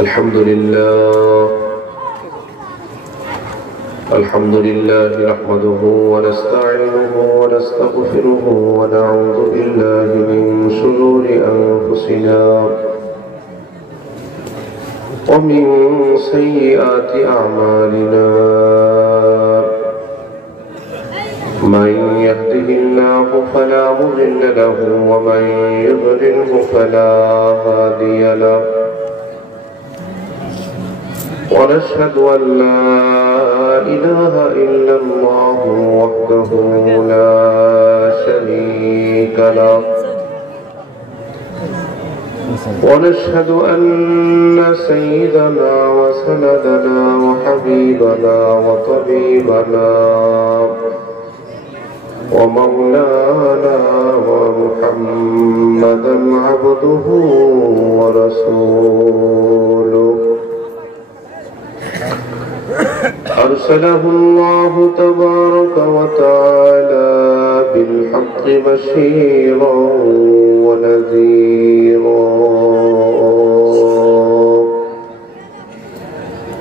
الحمد لله نحمده ونستعينه ونستغفره ونعوذ بالله من شرور أنفسنا ومن سيئات أعمالنا من يهده الله فلا مضل له ومن يضلله فلا هادي له ونشهد أن لا إله إلا الله وحده لا شريك له ونشهد أن سيدنا وسندنا وحبيبنا وطبيبنا ومولانا ومحمدا عبده ورسوله أرسله الله تبارك وتعالى بالحق بشيرا ونذيرا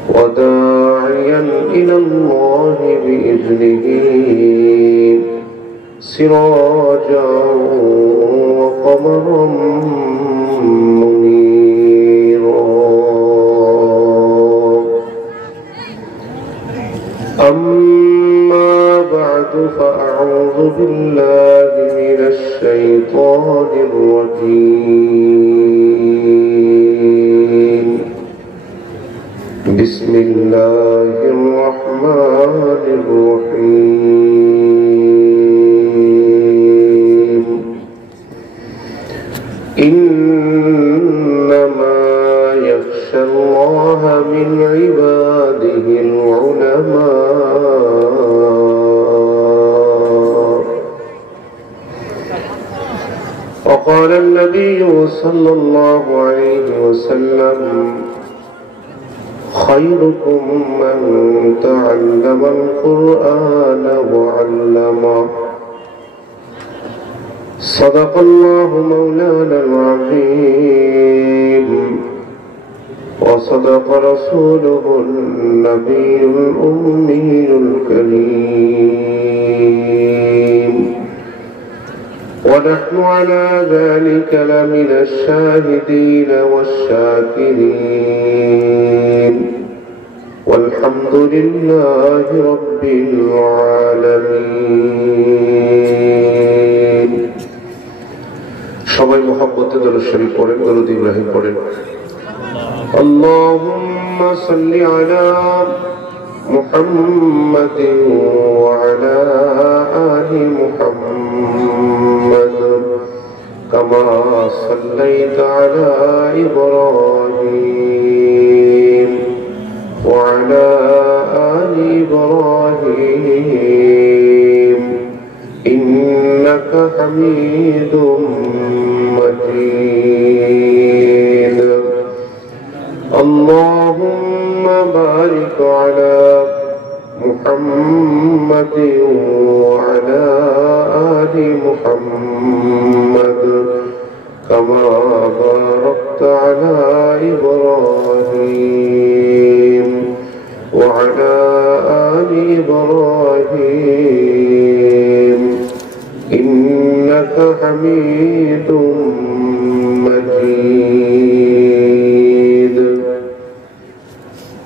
وداعيا إلى الله بإذنه سراجا وقمرا أما بعد فأعوذ بالله من الشيطان الرجيم بسم الله الرحمن الرحيم إنما يخشى الله من عباده العلماء وقال النبي صلى الله عليه وسلم خيركم من تعلم القرآن وعلمه صدق الله مولانا العظيم وصدق رسوله النبي الأمي الكريم ونحن على ذلك لمن الشاهدين والشاكرين والحمد لله رب العالمين সবাই মুহাব্বতে দরুদ শরীফ পড়েন দরুদ ইব্রাহিম পড়েন اللهم صل على محمد وعلى آل محمد كما صليت على إبراهيم وعلى آل إبراهيم إنك حميد مجيد اللهم بارك على محمد وعلى آل محمد كما باركت على إبراهيم وعلى آل إبراهيم إنك حميد مجيد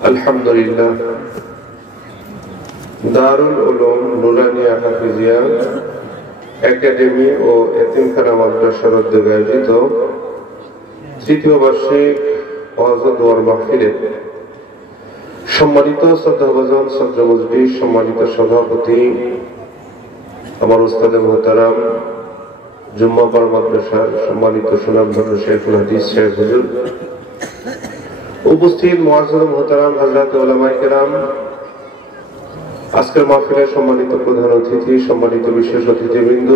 الحمد لله দারুল উলুম নুরানিয়া হাফিজিয়া একাডেমি ও এতিমখানা মাদ্রাসার উদ্যোগে আয়োজিত তৃতীয় বার্ষিক ওয়াজ ও দোয়ার মাহফিলে সম্মানিত শ্রদ্ধাভাজন ছাত্র মজলিস সম্মানিত সভাপতি আমার উস্তাদে মুহতারাম জুম্মাপাড়া মাদ্রাসার সম্মানিত সুনামধন্য শেখুল হাদিস শেখ হুজুর উপস্থিত মুআজ্জাজ মুহতারাম হযরত উলামায়ে কেরাম আজকের মাহফিলের সম্মানিত প্রধান অতিথি সম্মানিত বিশেষ অতিথিবৃন্দ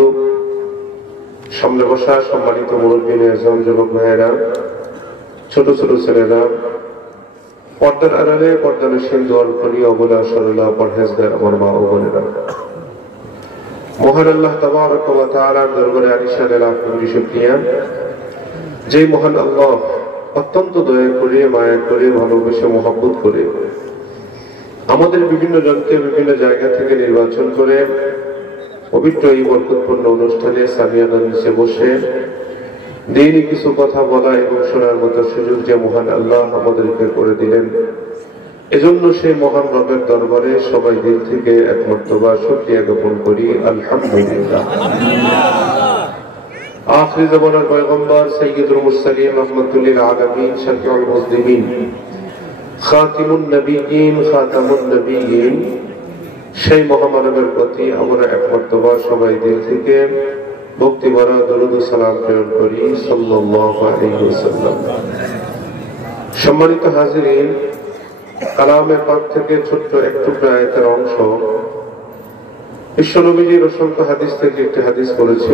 সামনে বসা সম্মানিত মুরব্বিন আজম যুবক ভাইয়েরা ছোট ছোট ছেলেরা পর্দার আড়ালে পর্দানশীল দোয়ার করি অবলা সরলা পরহেজগার আমার মা ও বোনেরা মহান আল্লাহ তাবারক ওয়া তাআলার দরবারে আলিশান লাখ কোটি শুকরিয়া যে মহান আল্লাহ অত্যন্ত দয়া করে, মায়া করে, ভালোবেসে, মহব্বত করে আমাদের বিভিন্ন জনকে বিভিন্ন জায়গা থেকে নির্বাচন করে পবিত্র এই বরকতপূর্ণ অনুষ্ঠানে সামিয়ানার নিচে বসে দিনই কিছু কথা বলা এবং শোনার মতো সুযোগ যে মহান আল্লাহ আমাদেরকে করে দিলেন, এজন্য সেই মহান রবের দরবারে সবাই দিল থেকে এক মর্তবা শুকরিয়া জ্ঞাপন করি, আলহামদুলিল্লাহ। আখির জামানার পয়গম্বর সাইয়্যিদুল মুরসালিন রাহমাতুল লিল আলামিন শাফিউল মুসলিমিন খাতিমুন নবিয়্যিন খাতামুন নবিয়্যিন সেই মহামানবের প্রতি আমরা এক মর্তবা সবাই দিল থেকে ভক্তি ভরা দরুদ ও সালাম প্রেরণ করি, সাল্লাল্লাহু আলাইহি ওয়াসাল্লাম। সম্মানিত হাজিরিন, কালামে পাক থেকে ছোট্ট একটু আয়াতের অংশ, বিশ্বনবীজির অসংখ্য হাদিস থেকে একটি হাদিস বলেছি।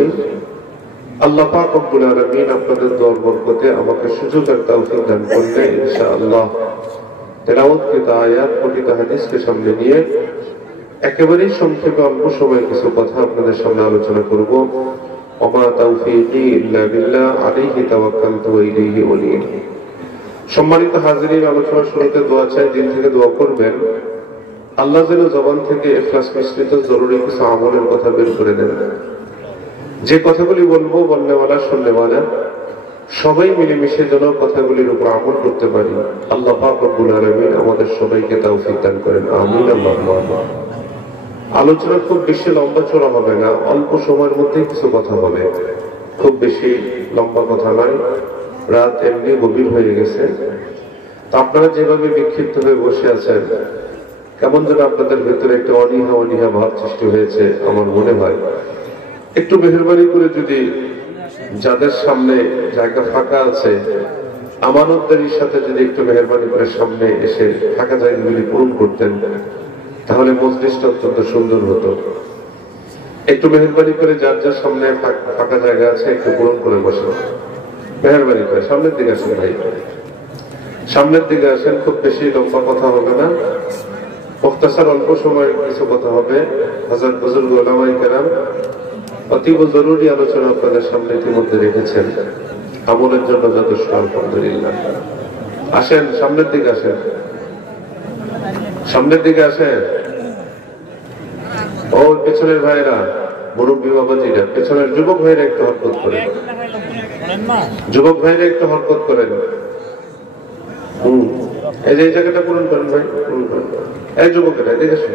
আল্লাহ পাক রব্বুল আলামিন আপনাদের দোয়ার বরকতে আমাকে সুযোগ আর তৌফিক দান করলে ইনশাআল্লাহ তেলাওয়াতকৃত আয়াত, পঠিত হাদিসকে সামনে নিয়ে একেবারেই সংক্ষেপে অল্প সময় কিছু কথা আপনাদের সামনে আলোচনা করব। ওমা তাওফীকি ইল্লা বিল্লাহ আলাইহি তাওয়াক্কালতু ওয়া ইলাইহি উনীব। সম্মানিত হাজিরিন, আলোচনা শুরুতে দোয়া চাই, দিল থেকে দোয়া করবেন আল্লাহ যেন জবান থেকে ইখলাস মিশ্রিত জরুরি কিছু আমলের কথা বের করে দেন। যে কথাগুলি বলবো, বলনেওয়ালা শুননেওয়ালা সবাই মিলেমিশে যেন কথাগুলির উপর আমল করতে পারি। আল্লাহ পাক রব্বুল আলামিন আমাদের সবাইকে তৌফিক দান করেন, আমিন। আল্লাহুম্মা। আলোচনা খুব বেশি লম্বা চড়া হবে না, অল্প সময়ের মধ্যে কিছু কথা হবে, খুব বেশি লম্বা কথা নয়। রাত এমনি গভীর হয়ে গেছে, তা আপনারা যেভাবে বিক্ষিপ্ত হয়ে বসে আছেন, কেমন যেন আপনাদের ভেতরে একটা অনীহা ভাব সৃষ্টি হয়েছে আমার মনে হয়। একটু মেহেরবানি করে যদি যাদের সামনে জায়গা ফাঁকা আছে, আমানতদারির সাথে যদি একটু মেহেরবানি করে সামনে এসে ফাঁকা জায়গাগুলি পূরণ করতেন, তাহলে মজলিসটা অত্যন্ত সুন্দর হতো। একটু মেহেরবানি করে যার যার সামনে ফাঁকা জায়গা আছে একটু পূরণ করে বসে, মেহেরবানি করে সামনের দিকে আসেন ভাই, সামনের দিকে আসেন। খুব বেশি লম্বা কথা হবে না, মুখতাসার অল্প সময় কিছু কথা হবে। হযরত বুজুর্গ উলামায়ে কেরাম অতীব জরুরি আলোচনা আপনাদের সামনে ইতিমধ্যে রেখেছেন, আমলের জন্য যথেষ্ট, আলহামদুলিল্লাহ। আসেন, সামনের দিকে আসেন, সামনের দিকে আসেন। ও পেছনের ভাইরা, মুরব্বী বাবাজিরা, পেছনের যুবক ভাইরা একটু হরকত করেন, যুবক ভাইরা একটু হরকত করেন। এই যে এই জায়গাটা পূরণ করেন ভাই, পূরণ করেন। এই যুবকেরা এদিকে আসেন,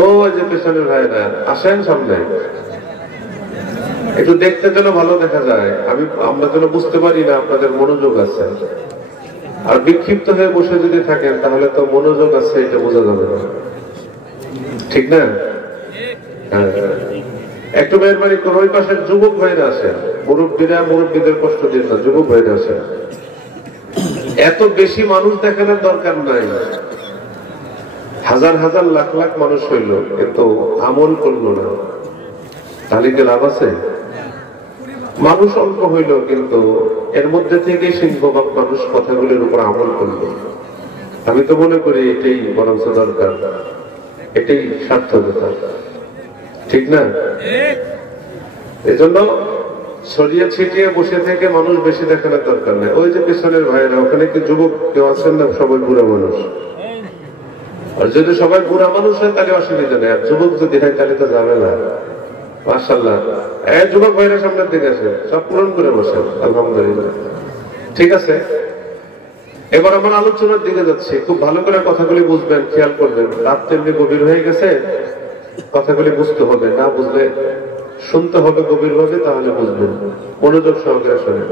ও যে পেছনের ভাইরা আসেন সামনে, একটু দেখতে যেন ভালো দেখা যায়, আমরা যেন বুঝতে পারি না আপনাদের মনোযোগ আছে। আর বিক্ষিপ্ত হয়ে বসে যদি থাকেন তাহলে তো মনোযোগ আছে এটা বোঝা যাবে না, ঠিক না? হ্যাঁ, একটু মেহরবানি করে ওই পাশের যুবক ভাইরা আসেন, মুরব্বীদের কষ্ট দিন না, যুবক ভাইরা আসেন। এত বেশি মানুষ দেখানোর দরকার নাই, হাজার হাজার লাখ লাখ মানুষ হইল কিন্তু আমল করলো না, তাহলে কি লাভ আছে? মানুষ অল্প হইল কিন্তু এর মধ্যে থেকে সিংহভাগ মানুষ কথাগুলির উপর আমল করলো। আমি তো মনে করি এটাই বরঞ্চ দরকার, এটাই সার্থকতা, ঠিক না? এজন্য ছড়িয়ে ছিটিয়ে বসে থেকে মানুষ বেশি দেখানোর দরকার নেই। ওই যে পেছনের ভাইরা, ওখানে কি যুবক কেউ আছেন না? সবাই বুড়া মানুষ। আর যদি সবাই বুড়া মানুষ হয় তাহলে অসুবিধা নেই, আর যুবক যদি হয় তাহলে তো যাবে না। মাশাআল্লাহ, এই যুবক ভাইরা সামনের দিকে আসে, সব পূরণ করে বসেন, আলহামদুলিল্লাহ। ঠিক আছে, এবার আমার আলোচনার দিকে যাচ্ছি। খুব ভালো করে কথাগুলি বুঝবেন, খেয়াল করবেন। রাত তেমনি গভীর হয়ে গেছে, কথাগুলি বুঝতে হবে, না বুঝলে শুনতে হবে গভীর ভাবে, তাহলে বুঝবেন। মনোযোগ সহকারে শোনেন,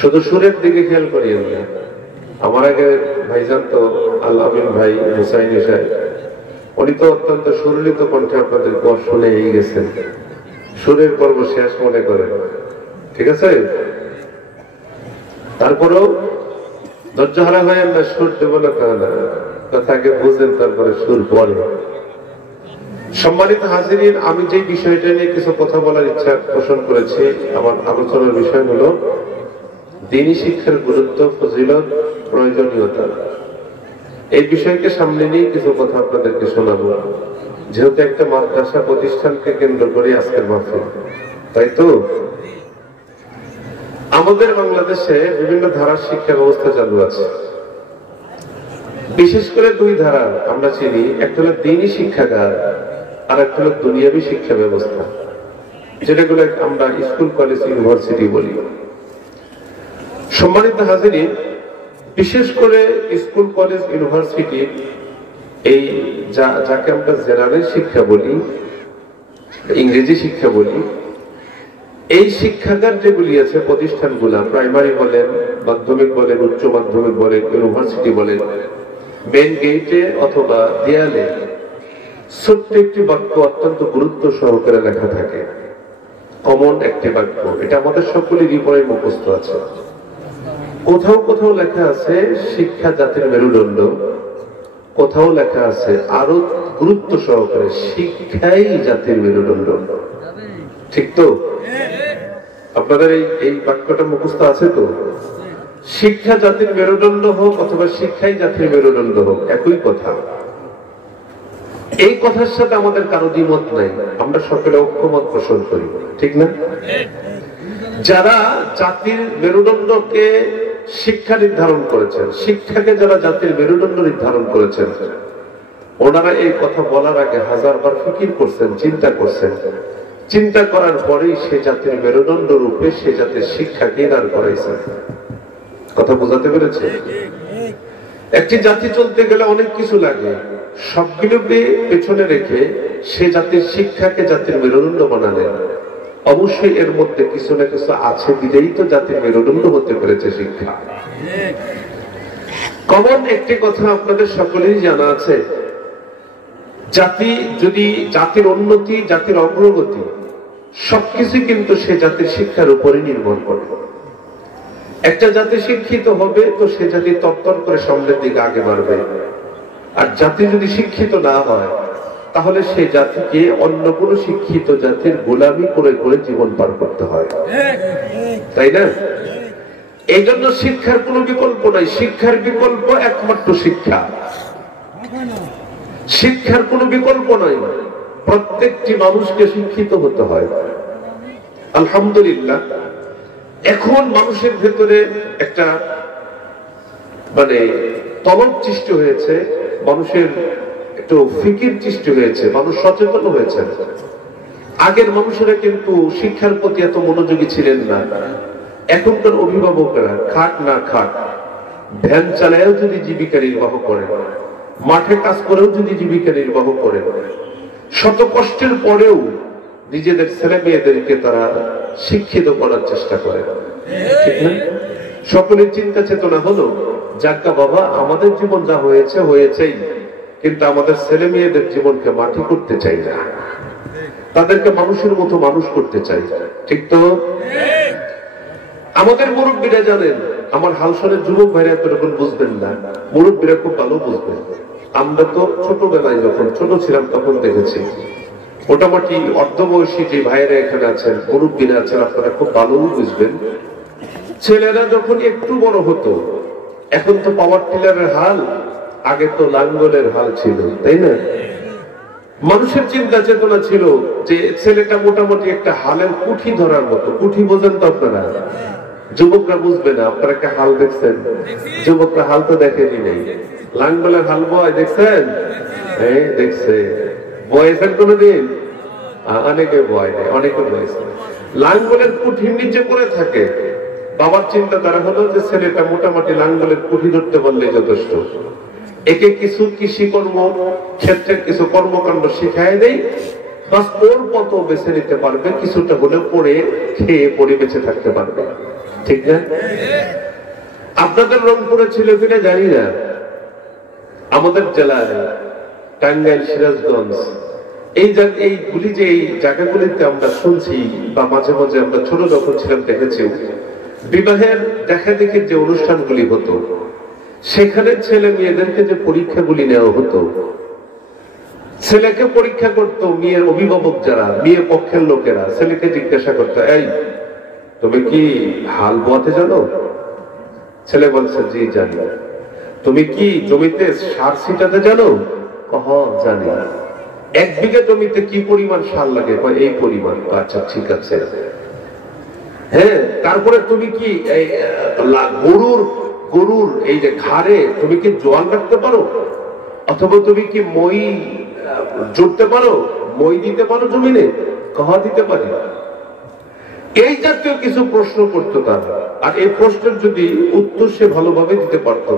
শুধু সুরের দিকে খেয়াল করিয়েন না। আমার আগে ভাইজান তো আল আমিন ভাই হুসাইনি সাহেব, উনি তো অত্যন্ত সুরলিত কণ্ঠে আপনাদের পর শুনে গেছেন, সুরের পর্ব শেষ মনে করেন, ঠিক আছে? তারপরেও ধৈর্য হারা হয়ে না, সুর দেব না কথাকে বুঝেন, তারপরে সুর পরে। সম্মানিত হাজিরিন, আমি যে বিষয়টা নিয়ে কিছু কথা বলার ইচ্ছা পোষণ করেছি, আমার আলোচনার বিষয় হলো দ্বীনি শিক্ষার গুরুত্ব, ফজিলত, প্রয়োজনীয়তা। এই বিষয়কে সামনে নিয়ে কিছু কথা আপনাদেরকে শোনাবো, যেহেতু একটা মাদ্রাসা প্রতিষ্ঠানকে কেন্দ্র করে আজকের মাহফিল, তাই তো? আমাদের বাংলাদেশে বিভিন্ন ধারার শিক্ষা ব্যবস্থা চালু আছে। বিশেষ করে দুই ধারা আমরা চিনি, একটা হলো দ্বীনি শিক্ষাগার আর একটা হলো দুনিয়াবী শিক্ষা ব্যবস্থা, যেটাগুলো আমরা স্কুল, কলেজ, ইউনিভার্সিটি বলি। সম্মানিত হাজিরিন, বিশেষ করে স্কুল, কলেজ, ইউনিভার্সিটি, এই যাকে আমরা জেনারেল শিক্ষা বলি, ইংরেজি শিক্ষা বলি, এই শিক্ষাগার যেগুলি আছে, প্রতিষ্ঠানগুলা, প্রাইমারি বলেন, মাধ্যমিক বলেন, উচ্চ মাধ্যমিক বলেন, ইউনিভার্সিটি বলেন, মেন গেটে অথবা দেয়ালে ছোট্ট একটি বাক্য অত্যন্ত গুরুত্ব সহকারে লেখা থাকে, কমন একটি বাক্য। এটা আমাদের সকলেরই পরে মুখস্থ আছে। কোথাও কোথাও লেখা আছে শিক্ষা জাতির মেরুদণ্ড, কোথাও লেখা আছে আরো গুরুত্ব সহকারে শিক্ষাই জাতির মেরুদণ্ড। ঠিক তো? আপনাদের এই বাক্যটা মুখস্থ আছে তো? শিক্ষা জাতির মেরুদণ্ড হোক অথবা শিক্ষাই জাতির মেরুদণ্ড হোক, একই কথা। এই কথার সাথে আমাদের কারো দ্বিমত নাই, আমরা সকলে ঐক্যমত পোষণ করি, ঠিক না? যারা জাতির মেরুদণ্ডকে শিক্ষা নির্ধারণ করেছেন, শিক্ষাকে যারা জাতির মেরুদণ্ড নির্ধারণ করেছেন, ওনারা এই কথা বলার আগে হাজারবার ফিকির করছেন, চিন্তা করছেন। চিন্তা করার পরেই সে জাতির মেরুদণ্ড রূপে সে জাতির শিক্ষাকে দাঁড় করাইছেন। কথা বোঝাতে পেরেছে? একটি জাতি চলতে গেলে অনেক কিছু লাগে, সবগুলোকে পেছনে রেখে সে জাতির শিক্ষাকে জাতির মেরুদণ্ড বানালেন। অবশ্যই এর মধ্যে কিছু না কিছু আছে বিজয়ী তো জাতির মেরুদণ্ড হতে পেরেছে শিক্ষা। কমন একটি কথা আপনাদের সকলেরই জানা আছে, জাতি যদি জাতির উন্নতি, জাতির অগ্রগতি সবকিছু কিন্তু সে জাতির শিক্ষার উপরে নির্ভর করে। একটা জাতি শিক্ষিত হবে তো সে জাতি তত্তর করে সামনের দিকে আগে বাড়বে, আর জাতি যদি শিক্ষিত না হয় তাহলে সে জাতিকে অন্য কোনো শিক্ষিত জাতির গোলামি করে করে জীবন পার করতে হয়, তাই না? এই জন্য শিক্ষার কোনো বিকল্প নাই। শিক্ষার বিকল্প একমাত্র শিক্ষা। শিক্ষার কোনো বিকল্প নাই, প্রত্যেকটি মানুষকে শিক্ষিত হতে হয়। আলহামদুলিল্লাহ, এখন মানুষের ভেতরে একটা তলব সৃষ্টি হয়েছে, মানুষের একটু ফিকির সৃষ্টি হয়েছে, মানুষ সচেতন হয়েছে। আগের মানুষেরা কিন্তু শিক্ষার প্রতি এত মনোযোগী ছিলেন না। এখনকার অভিভাবকরা খাট না খাট, ভ্যান চালায়ও যদি জীবিকা নির্বাহ করেন, মাঠে কাজ করেও যদি জীবিকা নির্বাহ করেন, শত কষ্টের পরেও নিজেদের ছেলে মেয়েদেরকে তারা শিক্ষিত করার চেষ্টা করে, ঠিক না? সকলের চিন্তা চেতনা হলো, যাজ্ঞা বাবা, আমাদের জীবন যা হয়েছে হয়েছেই, কিন্তু আমাদের ছেলে মেয়েদের জীবনকে মাটি করতে চাই না, তাদেরকে মানুষের মতো মানুষ করতে চাই, ঠিক তো? আমাদের মুরব্বীরা জানেন, আমার হালসনের যুবক ভাইরা এতটুকু বুঝবেন না, মুরব্বীরা খুব ভালো বুঝবেন। আমরা তো ছোটবেলায় যখন ছোট ছিলাম তখন দেখেছি, মোটামুটি অর্ধবয়সী যে ভাইয়েরা এখানে আছেন, মুরব্বীরা আছেন, আপনারা খুব ভালো বুঝবেন। ছেলেরা যখন একটু বড় হতো, এখন তো পাওয়ার টিলারের হাল, আগে তো লাঙ্গলের হাল ছিল, তাই না? মানুষের চিন্তা চেতনা ছিল যে ছেলেটা মোটামুটি একটা হালের কুঠি ধরার মতো। কুঠি বোঝেন তো আপনারা? যুবকরা বুঝবে না। আপনারা একটা হাল দেখছেন? যুবকরা হাল তো দেখেনি নেই। লাঙ্গলের হাল বয় দেখছেন? হ্যাঁ দেখছে। বয়েছেন কোনদিন? অনেকে বয় নেই, অনেকে বয়েছে। লাঙ্গলের কুঠির নিচে পড়ে থাকে। বাবার চিন্তা তারা হলো যে ছেলেটা মোটামুটি লাঙ্গলের কুঠি ধরতে পারলে যথেষ্ট, একে কিছু কৃষিকর্ম ক্ষেত্রের কিছু কর্মকাণ্ড শিখায় দেয়, বাস ওর পথ বেছে নিতে পারবে, কিছুটা হলে পড়ে খেয়ে পড়ে বেঁচে থাকতে পারবে, ঠিক না? আপনাদের রংপুরে ছিল কিনা জানি না, আমাদের জেলায় টাঙ্গাইল, সিরাজগঞ্জ, এইগুলি যে এই জায়গাগুলিতে আমরা শুনছি বা মাঝে মাঝে আমরা ছোট যখন ছিলাম দেখেছি, বিবাহের দেখা দেখি যে অনুষ্ঠানগুলি হতো, সেখানে ছেলে মেয়েদেরকে যে পরীক্ষাগুলি নেওয়া হতো, ছেলেকে পরীক্ষা করতো মেয়ের অভিভাবক যারা, মেয়ে পক্ষের লোকেরা ছেলেকে জিজ্ঞাসা করতো, এই তুমি কি হাল বোয়াতে জানো? ছেলে বলছে জি জানি। তুমি কি জমিতে সার ছিটাতে জানো? জানি। 1 বিঘা জমিতে কি পরিমাণ সার লাগে? এই পরিমাণ। আচ্ছা ঠিক আছে। হ্যাঁ, তারপরে তুমি কি গরুর এই যে ঘাড়ে তুমি কি জোয়ান রাখতে পারো? অথবা তুমি কি মই জুড়তে পারো, মই দিতে পারো জমিনে? কহা দিতে পারি। এই জাতীয় কিছু প্রশ্ন করতো তারা। আর এই প্রশ্নের যদি উত্তর সে ভালোভাবে দিতে পারতো,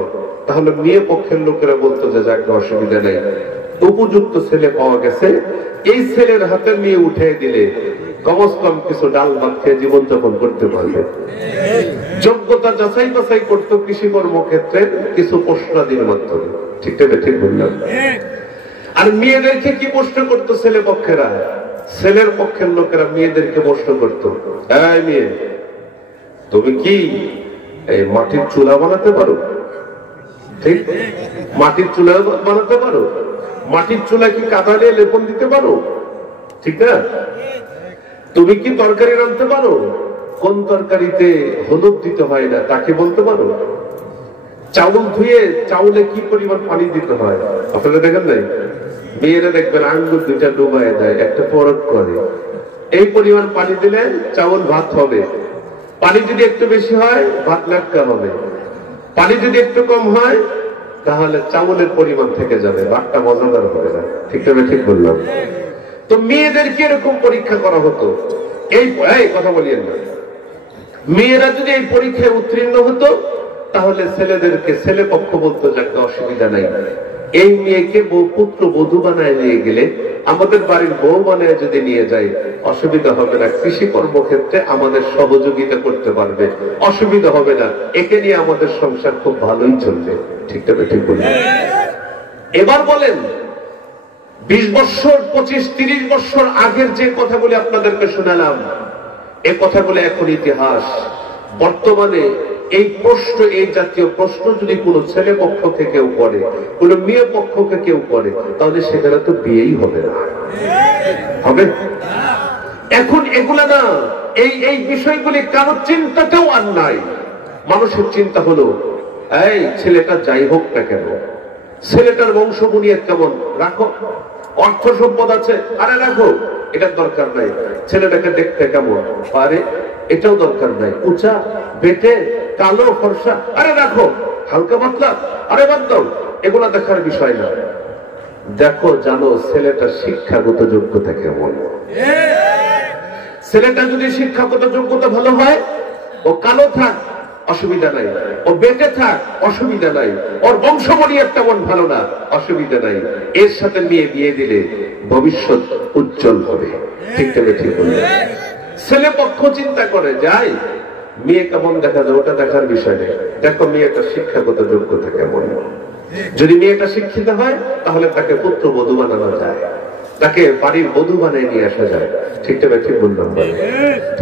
তাহলে মেয়ে পক্ষের লোকেরা বলতো যে যাকে অসুবিধা নেই, উপযুক্ত ছেলে পাওয়া গেছে, এই ছেলের হাতে মেয়ে উঠে দিলে কমস কম কিছু ডাল ভাত খেয়ে জীবনযাপন করতে পারবে। যোগ্যতা যাচাই বাছাই করতো কৃষি কর্মক্ষেত্রে কিছু প্রশ্নাদির মাধ্যমে। ঠিক ঠিক বললাম। আর মেয়েদেরকে কি প্রশ্ন করতো ছেলে পক্ষেরা? ছেলের পক্ষের লোকেরা মেয়েদেরকে প্রশ্ন করতো, এই মেয়ে, তুমি কি এই মাটির চুলা বানাতে পারো? ঠিক, মাটির চুলা বানাতে পারো? মাটির চুলা কি কাদা দিয়ে লেপন দিতে পারো? ঠিক না? তুমি কি তরকারি রাঁধতে পারো? কোন তরকারিতে হলুদ দিতে হয় না তাকে বলতে পারো? চাউল ধুয়ে চাউলে কি পরিমাণ পানি দিতে হয় আপনারা দেখেন নাই? মেয়েরা দেখবেন আঙ্গুল দুইটা ডুবায় দেয়, একটা পরক করে, এই পরিমাণ পানি দিলে চাউল ভাত হবে। পানি যদি একটু বেশি হয় ভাত লাটকা হবে, পানি যদি একটু কম হয় তাহলে চাউলের পরিমাণ থেকে যাবে, ভাতটা মজাদার হবে না। ঠিক তবে ঠিক বললাম? তো মেয়েদেরকে এরকম পরীক্ষা করা হতো। এই কথা বলিয়েন না। মেয়েরা যদি এই পরীক্ষায় উত্তীর্ণ হতো তাহলে ছেলেদেরকে ছেলে পক্ষ বলতো যে একটা অসুবিধা নাই, এই মেয়েকে পুত্র বধূ বানায় নিয়ে গেলে, আমাদের বাড়ির বউ বানায় যদি নিয়ে যায় অসুবিধা হবে না, কৃষি কর্মক্ষেত্রে আমাদের সহযোগিতা করতে পারবে, অসুবিধা হবে না, একে নিয়ে আমাদের সংসার খুব ভালোই চলবে। ঠিক তবে ঠিক বললেন? এবার বলেন 20 বছর 25-30 বছর আগের যে কথাগুলি আপনাদেরকে শোনালাম, এই কথাগুলো এখন ইতিহাস। বর্তমানে এই প্রশ্ন, এই জাতীয় প্রশ্ন যদি কোনো ছেলে পক্ষকে কেউ করে, কোনো মেয়ে পক্ষকে কেউ করে, তাহলে সেখানে তো বিয়েই হবে না। হবে? এখন এগুলা না, এই বিষয়গুলি কারো চিন্তাতেও আর নাই। মানুষের চিন্তা হলো এই ছেলেটা যাই হোক না কেন, ছেলেটার বংশ বুনিয়াদ কেমন, রাখো, অর্থ সম্পদ আছে, আরে রাখো, এটার দরকার নাই। ছেলেটাকে দেখতে কেমন, আরে এটাও দরকার নাই, উঁচা, বেটে, কালো, ফর্সা, আরে রাখো, হালকা পাতলা, আরে বাদ দাও, এগুলা দেখার বিষয় না। দেখো, জানো ছেলেটা শিক্ষাগত যোগ্যতা কেমন। ছেলেটা যদি শিক্ষাগত যোগ্যতা ভালো হয়, ও কালো থাক অসুবিধা নাই, ও বেটে থাক অসুবিধা নাই, ওর বংশমণিয়ার তেমন ভালো না অসুবিধা নাই, এর সাথে মেয়ে বিয়ে দিলে ভবিষ্যৎ উজ্জ্বল হবে। ঠিক তবে ঠিক বললেন? ছেলে পক্ষ চিন্তা করে যাই মেয়ে কেমন দেখা যায় ওটা দেখার বিষয় নেই, দেখো মেয়েটা শিক্ষাগত যোগ্যতা কেমন। যদি মেয়েটা শিক্ষিত হয় তাহলে তাকে পুত্র বধূ বানানো যায়, তাকে বাড়ির বধূ বানিয়ে নিয়ে আসা যায়। ঠিক তবে ঠিক বললাম?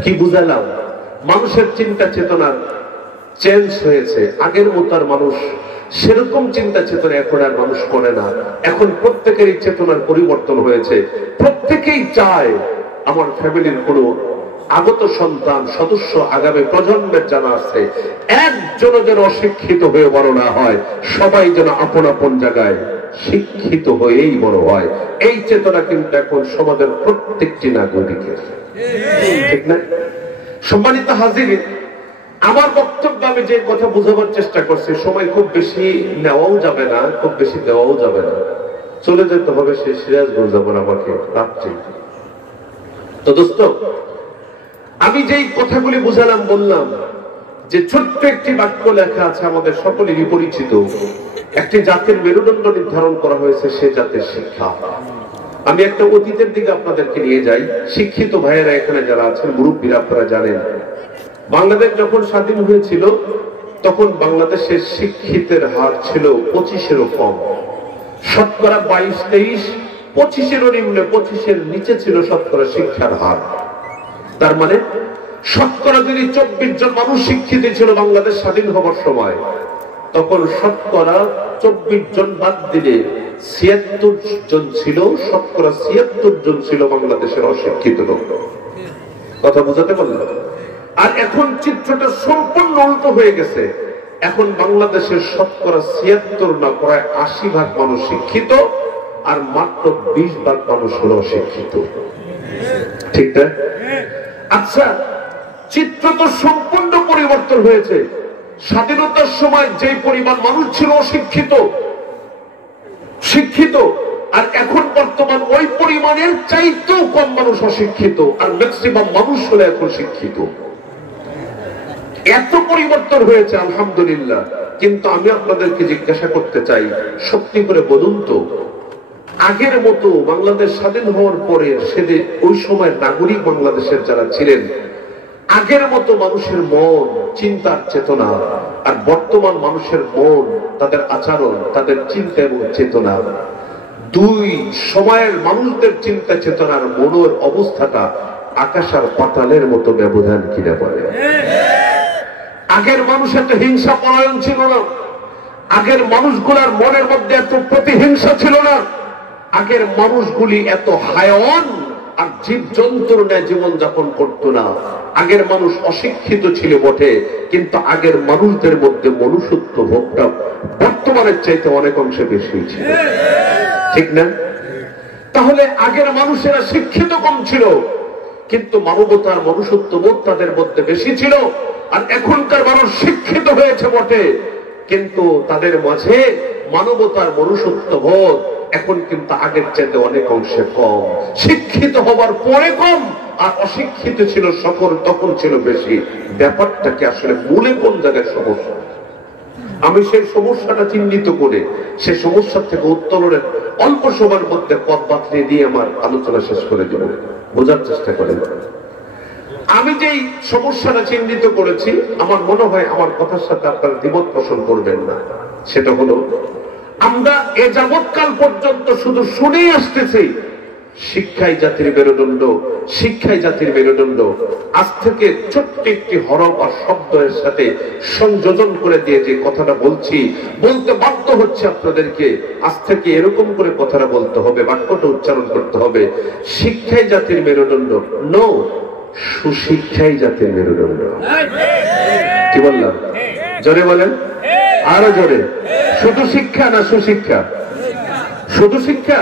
কি বুঝালাম? মানুষের চিন্তা চেতনা চেঞ্জ হয়েছে। আগের মতো আর মানুষ সেরকম চিন্তা চেতনা এখন আর মানুষ করে না। এখন প্রত্যেকেরই চেতনার পরিবর্তন হয়েছে। প্রত্যেকেই চায় আমার ফ্যামিলির কোনো আগত সন্তান সদস্য আগামী প্রজন্মের জানা আছে, একজনও যেন অশিক্ষিত হয়ে বড় না হয়, সবাই যেন আপন আপন জায়গায় শিক্ষিত হয়েই বড় হয়। এই চেতনা কিন্তু এখন সমাজের প্রত্যেকটি নাগরিকের। ঠিক না? সম্মানিত হাজির, আমার বক্তব্য আমি যে কথা বুঝাবার চেষ্টা করছি, সময় খুব বেশি নেওয়াও যাবে না, খুব বেশি দেওয়াও যাবে না, চলে যেতে হবে সে সিরাজগঞ্জ যাবেন আমাকে রাত্রি। তো দোস্ত, আমি যেই কথাগুলি বুঝালাম, বললাম যে ছোট্ট একটি বাক্য লেখা আছে আমাদের সকলেরই পরিচিত, একটি জাতির মেরুদণ্ড নির্ধারণ করা হয়েছে সে জাতের শিক্ষা। আমি একটা অতীতের দিকে আপনাদেরকে নিয়ে যাই। শিক্ষিত ভাইয়েরা এখানে যারা আছেন, মুরব্বীরা, আপনারা জানেন বাংলাদেশ যখন স্বাধীন হয়েছিল তখন বাংলাদেশের শিক্ষিতের হার ছিল 25-এরও কম, শতকরা 22-23, 25-এরও নিম্নে, 25-এর নিচে ছিল শতকরা শিক্ষার হার। তার মানে শতকরা যদি 24 জন মানুষ শিক্ষিত ছিল বাংলাদেশ স্বাধীন হবার সময়, তখন শতকরা 24 জন বাদ দিলে 76 জন ছিল, শতকরা 76 জন ছিল বাংলাদেশের অশিক্ষিত লোক। কথা বুঝাতে পারলাম? আর এখন চিত্রটা সম্পূর্ণ উল্টো হয়ে গেছে। এখন বাংলাদেশের শতকরা 76 না প্রায় 80% মানুষ শিক্ষিত, আর মাত্র 20% মানুষ হলো অশিক্ষিত। ঠিক না? আচ্ছা, চিত্র তো সম্পূর্ণ পরিবর্তন হয়েছে। স্বাধীনতার সময় যে পরিমাণ মানুষ ছিল অশিক্ষিত, শিক্ষিত, আর এখন বর্তমান ওই পরিমাণের চাইতেও কম মানুষ অশিক্ষিত, আর ম্যাক্সিমাম মানুষ হলো এখন শিক্ষিত। এত পরিবর্তন হয়েছে আলহামদুলিল্লাহ। কিন্তু আমি আপনাদেরকে জিজ্ঞাসা করতে চাই, সত্যি করে বলুন তো, আগের মতো বাংলাদেশ স্বাধীন হওয়ার পরে সেদিন ওই সময়ের নাগরিক বাংলাদেশের যারা ছিলেন, আগের মতো মানুষের মন, চিন্তার চেতনা আর বর্তমান মানুষের মন, তাদের আচরণ, তাদের চিন্তা এবং চেতনা, দুই সময়ের মানুষদের চিন্তা চেতনার মনের অবস্থাটা আকাশ আর পাতালের মতো ব্যবধান কিনা বলে। আগের মানুষ এত হিংসা পরায়ণ ছিল না, আগের মানুষগুলার মনের মধ্যে এত প্রতিহিংসা ছিল না, আগের মানুষগুলি এত হায়াওয়ান আর জীব জন্তুর ন্যায় জীবন যাপন করত না। আগের মানুষ অশিক্ষিত ছিল বটে, কিন্তু আগের মানুষদের মধ্যে মনুষ্যত্ব ভোগটা বর্তমানের চাইতে অনেক অংশে বেশি ছিল, ঠিক না? তাহলে আগের মানুষেরা শিক্ষিত কম ছিল, কিন্তু মানবতার মনুষ্যত্ব বোধ তাদের মধ্যে বেশি ছিল। আর এখনকার মানুষ শিক্ষিত হয়েছে বটে, কিন্তু তাদের মাঝে মানবতার মনুষ্যত্ব বোধ এখন কিন্তু আগের চাইতে অনেক অংশে কম। শিক্ষিত হবার পরে কম, আর অশিক্ষিত ছিল সকল তখন ছিল বেশি। ব্যাপারটা কি আসলে মূলে কোন জায়গায় সমস্যা? আমি সেই সমস্যাটা চিহ্নিত করে সেই সমস্যা থেকে উত্তরণের অল্প সময়ের মধ্যে পথ বাতলিয়ে দিয়ে আমার আলোচনা শেষ করে দেব। বোঝার চেষ্টা করেন। আমি যেই সমস্যাটা চিহ্নিত করেছি, আমার মনে হয় আমার কথার সাথে আপনারা দ্বিমত পোষণ করবেন না। সেটা হলো, আমরা এ যাবৎকাল পর্যন্ত শুধু শুনেই আসতেছি শিক্ষাই জাতির মেরুদণ্ড, শিক্ষাই জাতির মেরুদণ্ড। আজ থেকে ছোট্ট একটি হরফ আর শব্দের সাথে সংযোজন করে দিয়ে যে কথাটা বলছি, বলতে বাধ্য হচ্ছে আপনাদেরকে। আজ থেকে এরকম করে কথাটা বলতে হবে, বাক্যটা উচ্চারণ করতে হবে, শিক্ষাই জাতির মেরুদণ্ড। নো, সুশিক্ষাই জাতির মেরুদণ্ড। কি বললাম? জোরে বলেন, আরো জোরে। শুধু শিক্ষা না সুশিক্ষা? শুধু শিক্ষা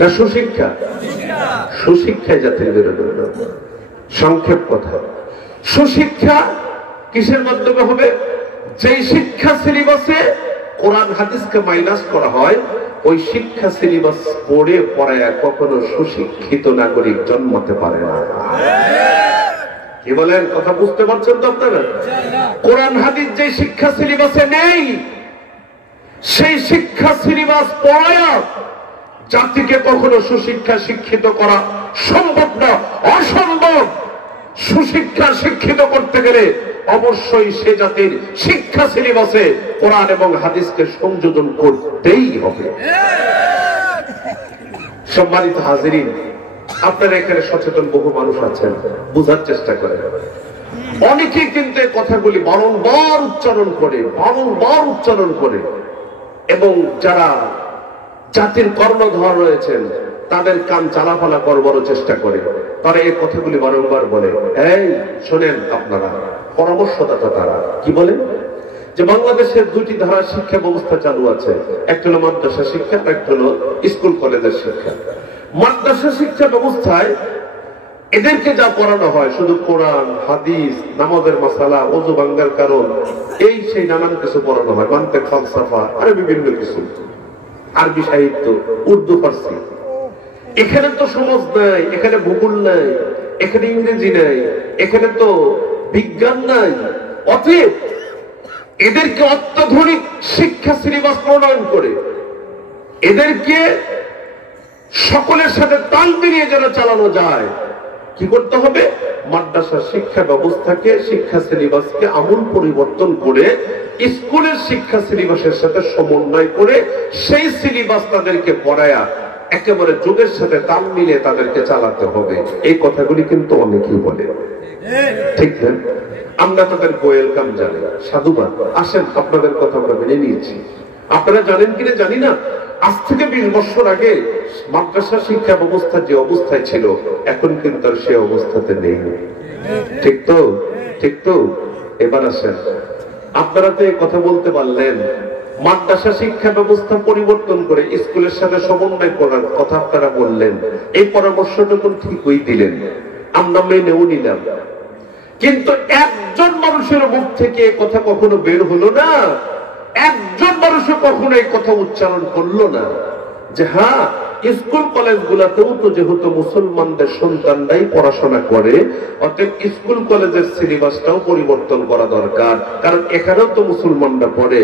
না সুশিক্ষা? সুশিক্ষায় জাতির মেরুদণ্ড। সংক্ষেপ কথা, সুশিক্ষা কিসের মাধ্যমে হবে? যেই শিক্ষা সিলেবাসে কোরআন হাদিসকে মাইনাস করা হয়, ওই শিক্ষা সিলেবাস পড়ে পড়ায় কখনো সুশিক্ষিত নাগরিক জন্মাতে পারে না। কি বলেন? কথা বুঝতে পারছেন তো আপনারা? কোরআন হাদিস যে শিক্ষা সিলেবাসে নেই, সেই শিক্ষা সিলেবাস পড়ায়া জাতিকে কখনো সুশিক্ষা শিক্ষিত করা সম্ভব না, অসম্ভব। সুশিক্ষা শিক্ষিত করতে গেলে অবশ্যই সে জাতির শিক্ষা সিলেবাসে কোরআন এবং হাদিসকে সংযোজন করতেই হবে। সম্মানিত হাজিরিন, আপনারা এখানে সচেতন বহু মানুষ আছেন, বুঝার চেষ্টা করেন। অনেকেই কিন্তু এই কথাগুলি বারংবার উচ্চারণ করে, এবং যারা জাতির কর্ণধার রয়েছেন তাদের কান চালাফালা করবার চেষ্টা করে। তারা এই কথাগুলি বারংবার বলে। এই শোনেন আপনারা, পরামর্শদাতা তারা কি বলে? যে বাংলাদেশের দুটি ধারা শিক্ষা ব্যবস্থা চালু আছে, একটা হলো মাদ্রাসা শিক্ষা, একটা হলো স্কুল কলেজের শিক্ষা। মাদ্রাসা শিক্ষা ব্যবস্থায় এদেরকে যা পড়ানো হয় শুধু কোরআন হাদিস, নামাজের মাসালা, ওযু ভাঙার কারণ, এই সেই নানান কিছু পড়ানো হয়, মানতেক, ফালসাফা, আর বিভিন্ন কিছু, আরবি সাহিত্য, উর্দু, ফার্সি। এখানে তো সমাজ নাই, এখানে ভূগোল নাই, এখানে ইংরেজি নাই, এখানে তো বিজ্ঞান নাই। অতএব এদেরকে অত্যাধুনিক শিক্ষা সিলেবাস প্রণয়ন করে এদেরকে সকলের সাথে তাল মিলিয়ে যেন চালানো যায়, কি করতে হবে? মাদ্রাসা শিক্ষা ব্যবস্থাকে, শিক্ষা সিলেবাসকে আমূল পরিবর্তন করে স্কুলের শিক্ষা সিলেবাসের সাথে সমন্বয় করে সেই সিলেবাস তাদেরকে পড়ায়া একেবারে যুগের সাথে তাল মিলিয়ে তাদেরকে চালাতে হবে। এই কথাগুলি কিন্তু অনেকেই বলে, ঠিক না? আমরা তাদের ওয়েলকাম জানি, সাধুবাদ, আসেন আপনাদের কথা আমরা মেনে নিয়েছি। আপনারা জানেন কিনা জানি না, আজ থেকে 20 বছর আগে মাদ্রাসা শিক্ষা ব্যবস্থা যে অবস্থায় ছিল, এখন কিন্তু আর সে অবস্থাতে নেই। ঠিক তো? ঠিক তো? এবার আসেন, আপনারা তো এই কথা বলতে পারলেন, মাদ্রাসা শিক্ষা ব্যবস্থা পরিবর্তন করে স্কুলের সাথে সমন্বয় করার কথা আপনারা বললেন। এই পরামর্শটুকু ঠিকই দিলেন, আমরা মেনেও নিলাম। কিন্তু একজন মানুষের মুখ থেকে কথা কখনো বের হলো না, একজন মানুষও কখনো এই কথা উচ্চারণ করলো না যে হ্যাঁ, স্কুল কলেজ গুলাতেও তো যেহেতু মুসলমানদের সন্তানরাই পড়াশোনা করে, অতএব স্কুল কলেজের সিলেবাসটাও পরিবর্তন করা দরকার, কারণ এখানেও তো মুসলমানরা পড়ে।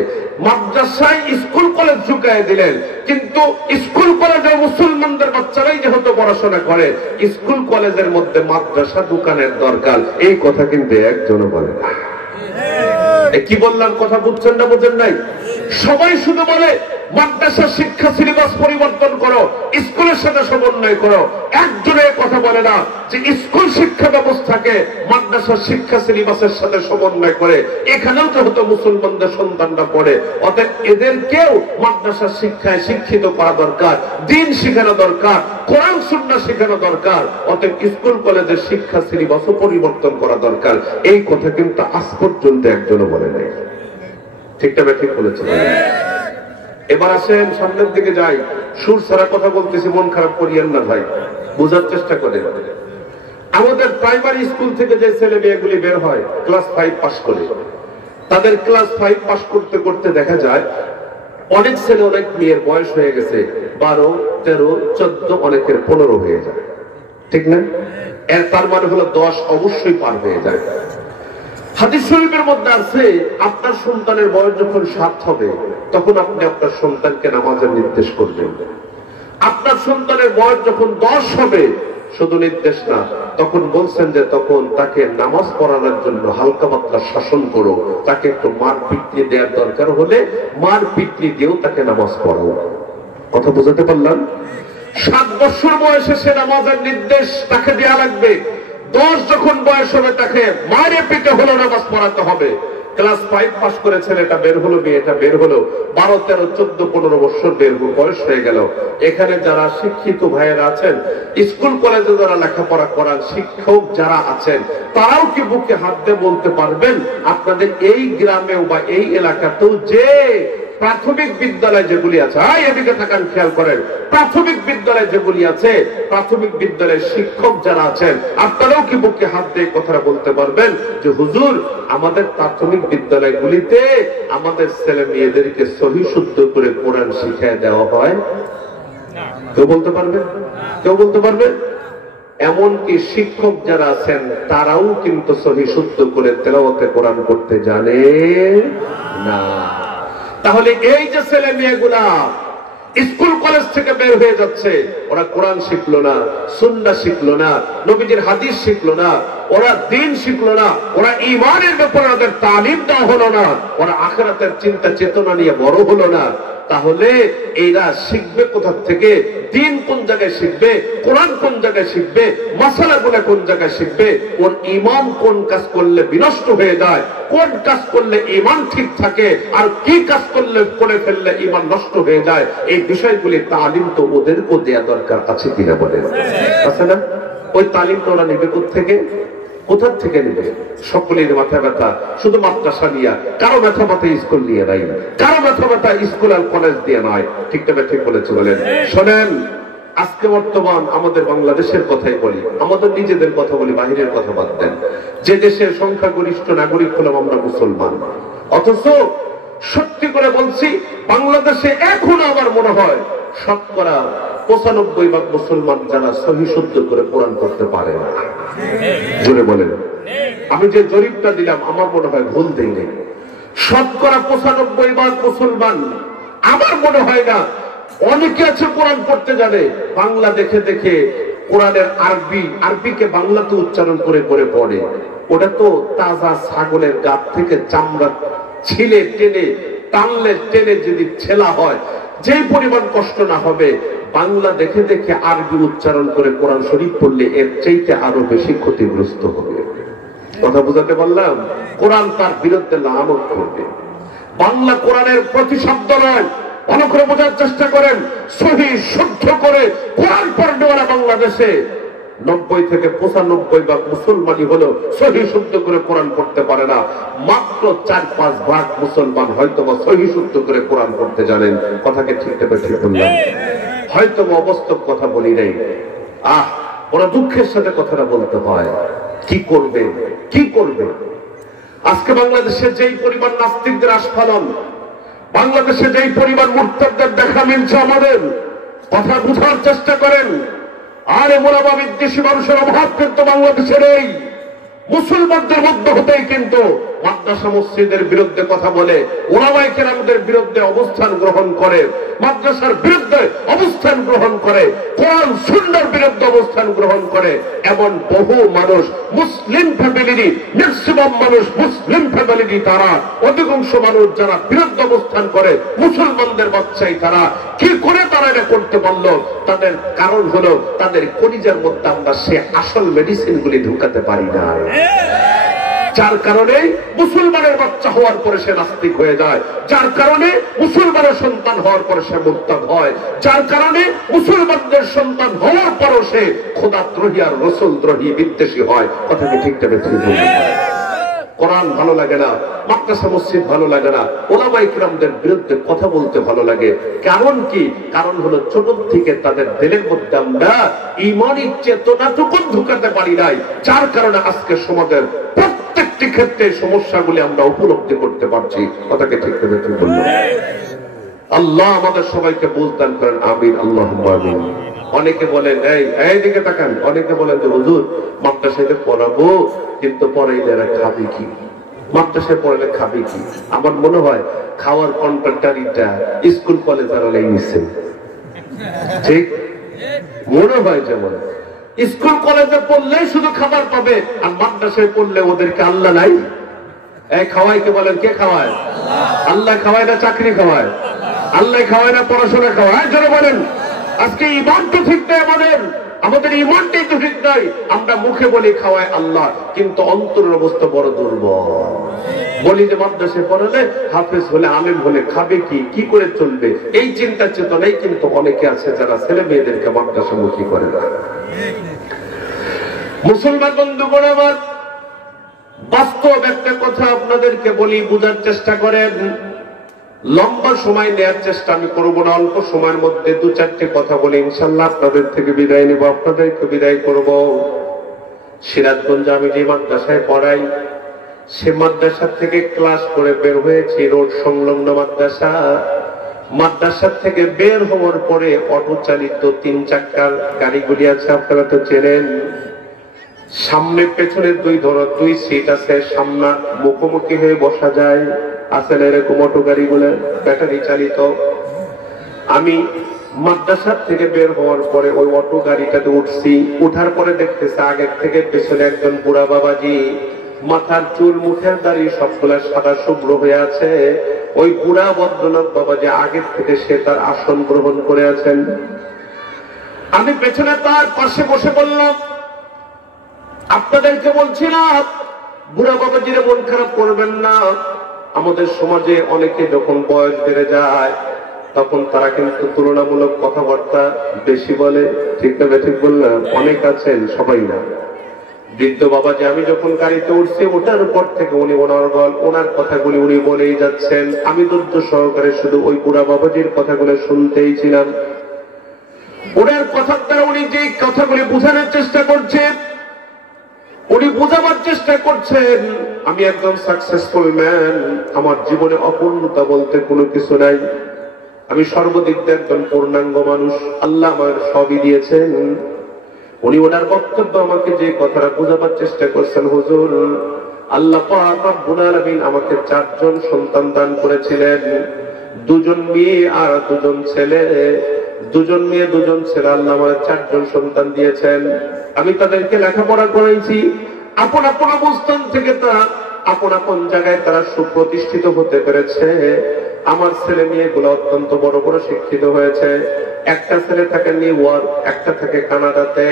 মাদ্রাসায় স্কুল কলেজ ঢুকায় দিলেন, কিন্তু স্কুল কলেজে মুসলমানদের বাচ্চারাই যেহেতু পড়াশোনা করে, স্কুল কলেজের মধ্যে মাদ্রাসা দোকানের দরকার, এই কথা কিন্তু একজনও বলে না। কি বললাম, কথা বুঝছেন না বোঝেন নাই? সবাই শুধু বলে মাদ্রাসা শিক্ষা সিলেবাস পরিবর্তন করো, স্কুলের সাথে সমন্বয় করো। একজনের কথা বলে না যে স্কুল শিক্ষা ব্যবস্থাকে মাদ্রাসা শিক্ষা সিলেবাসের সাথে সমন্বয় করে এখানেও যেহেতু মুসলমানদের সন্তানরা পড়ে, অতএব এদেরকেও মাদ্রাসা শিক্ষায় শিক্ষিত করা দরকার, দিন শেখানো দরকার, কোরআন সুন্নাহ শেখানো দরকার, অতএব স্কুল কলেজের শিক্ষা সিলেবাসও পরিবর্তন করা দরকার। এই কথা কিন্তু আজ পর্যন্ত একজনও বলে নাই। ঠিকটা ঠিক বলেছেন? এবার আসেন সামনের দিকে যাই। সুর ছাড়া কথা বলতেছি, মন খারাপ করিয়েন না ভাই, বোঝার চেষ্টা করে। আমাদের প্রাইমারি স্কুল থেকে যে ছেলে মেয়েগুলি বের হয় ক্লাস 5 পাস করে, তাদের ক্লাস 5 পাস করতে করতে দেখা যায় অনেক ছেলে অনেক মেয়ের বয়স হয়ে গেছে 12, 13, 14, অনেকের 15 হয়ে যায়, ঠিক না? এর তার মানে হলো 10 অবশ্যই পার হয়ে যায়। হাদিস শরীফের মধ্যে আছে আপনার সন্তানের বয়স যখন 7 হবে তখন আপনি আপনার সন্তানকে নামাজের নির্দেশ করবেন। আপনার সন্তানের বয়স যখন 10 হবে, শুধু নির্দেশ না, তখন বলছেন যে তখন তাকে নামাজ পড়ানোর জন্য হালকা পাতলা শাসন করো, তাকে একটু মার পিটনি দেওয়ার দরকার হলে মার পিটনি দিয়েও তাকে নামাজ পড়াও। কথা বুঝাতে পারলাম? 7 বছর বয়সে সে নামাজের নির্দেশ তাকে দেওয়া লাগবে। 10 যখন বয়স হবে তাকে মারে পিটে হলো নামাজ পড়াতে হবে। ক্লাস 5 পাস করে ছেলেটা বের হলো, মেয়েটা বের হলো, 12, 13, 14, 15 বছর বের বয়স হয়ে গেল। এখানে যারা শিক্ষিত ভাইয়েরা আছেন, স্কুল কলেজে যারা লেখাপড়া করার শিক্ষক যারা আছেন, তারাও কি বুকে হাত দিয়ে বলতে পারবেন আপনাদের এই গ্রামেও বা এই এলাকাতেও যে প্রাথমিক বিদ্যালয় যেগুলি আছে, এদিকে থাকান খেয়াল করেন, প্রাথমিক বিদ্যালয় যেগুলি আছে, প্রাথমিক বিদ্যালয়ের শিক্ষক যারা আছেন, আপনারাও কি বুকে হাত দিয়ে কথাটা বলতে পারবেন যে হুজুর, আমাদের প্রাথমিক বিদ্যালয়গুলিতে আমাদের ছেলে মেয়েদেরকে সহি শুদ্ধ করে কোরআন শিখিয়ে দেওয়া হয়? কেউ বলতে পারবে? কেউ বলতে পারবে? এমনকি শিক্ষক যারা আছেন তারাও কিন্তু সহি শুদ্ধ করে তেলাওয়াতে কোরআন করতে জানে না। তাহলে এই যে ছেলে মেয়েগুলা স্কুল কলেজ থেকে বের হয়ে যাচ্ছে, ওরা কোরআন শিখলো না, সুন্নাহ শিখলো না, নবীজির হাদিস শিখলো না, ওরা দ্বীন শিখলো না, ওরা ঈমানের ব্যাপারে ওদের তালিম দেওয়া হলো না, ওরা আখিরাতের চিন্তা চেতনা নিয়ে বড় হলো না। তাহলে এরা শিখবে কোথা থেকে? দ্বীন কোন জায়গায় শিখবে, কোরআন কোন জায়গায় শিখবে, মাসালাগুলো কোন জায়গায় শিখবে, ওর ঈমান কোন কাজ করলে বিনষ্ট হয়ে যায়, কোন কাজ করলে ঈমান ঠিক থাকে, আর কি কাজ করলে করে ফেললে ঈমান নষ্ট হয়ে যায়, এই বিষয়গুলি তালিম তো ওদেরকেও দেয়া দরকার আছে কিনা বলেন? আছে না? ওই তালিমটা ওরা নেবে কোথেকে? কোথা থেকে নেবে? সকলের মাথা ব্যথা শুধু মাদ্রাসা নিয়ে, কারো মাথা ব্যথা স্কুল নিয়ে নাই, কারো মাথা ব্যথা স্কুল আর কলেজ দিয়ে নয়। ঠিক না? ঠিক বলেছে বলেন। শোনেন, আজকে বর্তমান আমাদের বাংলাদেশের কথাই বলি, আমাদের নিজেদের কথা বলি, বাহিরের কথা বাদ দেন। যে দেশের সংখ্যাগরিষ্ঠ নাগরিক হলাম আমরা মুসলমান, অথচ সত্যি করে বলছি বাংলাদেশে এখন আমার মনে হয় শতকরা 95% মুসলমান যারা সহি শুদ্ধ করে কোরআন করতে পারে না। জোরে বলেন। আমি যে জরিপটা দিলাম আমার মনে হয় ভুল দেইনি। শতকরা 95% মুসলমান, আমার মনে হয় না। অনেকে আছে কোরআন পড়তে জানে, বাংলা দেখে দেখে কোরআনের আরবিকে বাংলাতে উচ্চারণ করে করে পড়ে। ওটা তো তাজা ছাগলের গাত থেকে চামড়া ছিলে টেনে টানলে টেনে যদি ছেলা হয়, যে পরিমাণ কষ্ট না হবে, বাংলা দেখে দেখে আরবি উচ্চারণ করে কোরআন শরীফ পড়লে এর চাইতে আরো বেশি ক্ষতিগ্রস্ত হবে। কথা বুঝাতে পারলাম? কোরআন তার বিরুদ্ধে লানত করবে। বাংলা কোরআনের প্রতি শব্দ নয়, ভালো করে বোঝার চেষ্টা করেন। সহি শুদ্ধ করে কোরআন পড়বে ওরা বাংলাদেশে 90 থেকে 95% মুসলমানই হলো সহি শুদ্ধ করে কোরআন পড়তে পারে না। মাত্র 4-5% মুসলমান হয়তো বা সহি শুদ্ধ করে কোরআন পড়তে জানেন। কথাকে ঠিক বললাম? হয়তো অবাস্তব কথা বলি নাই, ওরা দুঃখের সাথে কথাটা বলতে হয়। কি করবে, কি করবে? আজকে বাংলাদেশে যেই পরিমাণ নাস্তিকদের আস্ফালন, বাংলাদেশে যেই পরিমাণ মুরতাদদের দেখা মিলছে, আমাদের কথা বুঝার চেষ্টা করেন। আরে মোলামা বিদ্বেষী মানুষের অভাব কিন্তু বাংলাদেশের এই মুসলমানদের মধ্যে হতেই কিন্তু মাদ্রাসা মসজিদের বিরুদ্ধে কথা বলে, ওলামায়ে কেরামদের বিরুদ্ধে অবস্থান গ্রহণ করে, মাদ্রাসার বিরুদ্ধে অবস্থান গ্রহণ করে, কোরআন সুন্নাহর বিরুদ্ধে অবস্থান গ্রহণ করে। এমন বহু মানুষ মুসলিম ফ্যামিলিরই, ম্যাক্সিমাম মানুষ মুসলিম ফ্যামিলিরই, তারা অধিকাংশ মানুষ যারা বিরুদ্ধে অবস্থান করে মুসলমানদের বাচ্চাই তারা। কি করে তারা এটা করতে পারল? তাদের কারণ হলো তাদের কলিজার মধ্যে আমরা সে আসল মেডিসিন গুলি ঢুকাতে পারি না, যার কারণে মুসলমানের বাচ্চা হওয়ার পরে সে নাস্তিক হয়ে যায়, যার কারণে মুসলমানের সন্তান হওয়ার পরে সে মুরতাদ হয়, যার কারণে মুসলমানদের সন্তান হওয়ার পরও সে খোদাদ্রোহী আর রাসূলদ্রোহী বিদ্বেষী হয়। কথা কি ঠিক তবে ঠিক বলুন? কোরআন ভালো লাগে না, মাদ্রাসা মসজিদ ভালো লাগে না, ওলামায়ে কেরামদের বিরুদ্ধে কথা বলতে ভালো লাগে। কারণ কি? কারণ হলো ছোট থেকে তাদের দিলের মধ্যে আমরা ঈমানী চেতনাটুকু ঢুকাতে পারি নাই, যার কারণে আজকে সমাজের প্রত্যেকটি ক্ষেত্রে সমস্যাগুলি আমরা উপলব্ধি করতে পারছি। কথাকে ঠিক করে ঠিক বলুন। আল্লাহ আমাদের সবাইকে বুঝদান করেন, আমিন, আল্লাহুম্মা আমিন। অনেকে বলেন এই দিকে তাকান, অনেকে বলেন যে হুজুর মাদ্রাসায় পড়াবো, কিন্তু পড়াইলে এরা খাবে কি? মাদ্রাসায় পড়ালে খাবে কি? আমার মনে হয় খাওয়ার কন্ট্রাক্টরিটা স্কুল কলেজ আর নিচ্ছে, ঠিক মনে হয়। যেমন স্কুল কলেজে পড়লে শুধু খাবার পাবে, আর মাদ্রাসায় পড়লে ওদেরকে আল্লাহ নাই। এই খাওয়াইকে বলেন কে খাওয়ায়? আল্লাহ খাওয়ায় না চাকরি খাওয়ায়? আল্লাহ খাওয়ায় না পড়াশোনা খাওয়ায়? যারা বলেন আজকে ঈমান তো ঠিক নাই, আমাদের ঈমানটাই তো ঠিক নাই। আমরা মুখে বলি খাওয়ায় আল্লাহ, কিন্তু অন্তরের অবস্থা বড় দুর্বল। বলি যে মাদ্রাসায় পড়ালে, হাফেজ হলে, আলেম হলে খাবে কি, কি করে চলবে, এই চিন্তা চেতনাই কিন্তু অনেকে আছে যারা ছেলে মেয়েদেরকে মাদ্রাসামুখী করে না। মুসলমান বন্ধুগণ আমার, বাস্তব একটা কথা আপনাদেরকে বলি, বুঝার চেষ্টা করেন। লম্বা সময় নেওয়ার চেষ্টা আমি করবো না, অল্প সময়ের মধ্যে দু চারটি কথা বলি, ইনশাল্লাহ আপনাদের থেকে বিদায় নিব, আপনাদেরকে বিদায় করব। সিরাজগঞ্জ আমি যে মাদ্রাসায় পড়াই, সে মাদ্রাসা থেকে ক্লাস করে বের হয়েছি, রোড সংলগ্ন মাদ্রাসা। মাদ্রাসা থেকে বের হওয়ার পরে অটো চালিত 3 চাকার গাড়িগুলি আছে, আপনারা তো চেনেন। সামনে পেছনে দুই সিট আছে, সামনে মুখোমুখি হয়ে বসা যায়, আছে না এরকম অটো গাড়িগুলো, ব্যাটারি চালিত। আমি মাদ্রাসা থেকে বের হওয়ার পরে ওই অটো গাড়িটাতে উঠছি, উঠার পরে দেখতেছে আগের থেকে পেছনে একজন বুড়া বাবাজি, মাথার চুল মুখের দাড়ি সবগুলা সাদা শুভ্র হয়ে আছে। ওই বুড়া ভদ্রলোক বাবাজি আগের থেকে সে তার আসন গ্রহণ করে আছেন। আমি পেছনে তার পাশে বসে বললাম, আপনাদেরকে বলছিলাম বুড়া বাবাজির মন খারাপ করবেন না। আমাদের সমাজে অনেকে যখন বয়স বেড়ে যায় তখন তারা কিন্তু তুলনামূলক কথাবার্তা বেশি বলে, ঠিক না ঠিক বললাম? অনেক আছেন, সবাই না। বৃদ্ধ বাবাজি আমি যখন গাড়িতে উঠছি, ওটার পর থেকে উনি ওনার কথাগুলি উনি বলেই যাচ্ছেন। আমি ধৈর্য সহকারে শুধু ওই বুড়া বাবাজির কথাগুলো শুনতেই ছিলাম। ওনার কথার দ্বারা উনি যে কথাগুলি বোঝানোর চেষ্টা করছেন, উনি বোঝাবার চেষ্টা করছেন আমি একদম সাকসেসফুল ম্যান, আমার জীবনে অপূর্ণতা বলতে কোনো কিছু নাই, আমি সর্বদিক দিয়ে একজন পূর্ণাঙ্গ মানুষ, আল্লাহ আমার সবই দিয়েছেন। উনি ওনার বক্তব্য আমাকে যে কথাটা বোঝাবার চেষ্টা করছেন, হুজুর আল্লাহ পাক রব্বুল আলামিন আমাকে 4 জন সন্তান দান করেছিলেন, 2 জন মেয়ে আর 2 জন ছেলে। 2 জন মেয়ে 2 জন ছেলে, আল্লাহ আমার 4 জন সন্তান দিয়েছেন। আমি তাদেরকে লেখাপড়া করাইছি, আপন আপন অবস্থান থেকে তারা আপন আপন জায়গায় তারা সুপ্রতিষ্ঠিত হতে পেরেছে। আমার ছেলে মেয়েগুলো অত্যন্ত বড় বড় শিক্ষিত হয়েছে। একটা ছেলে থাকে নিউ ইয়র্ক, একটা থাকে কানাডাতে,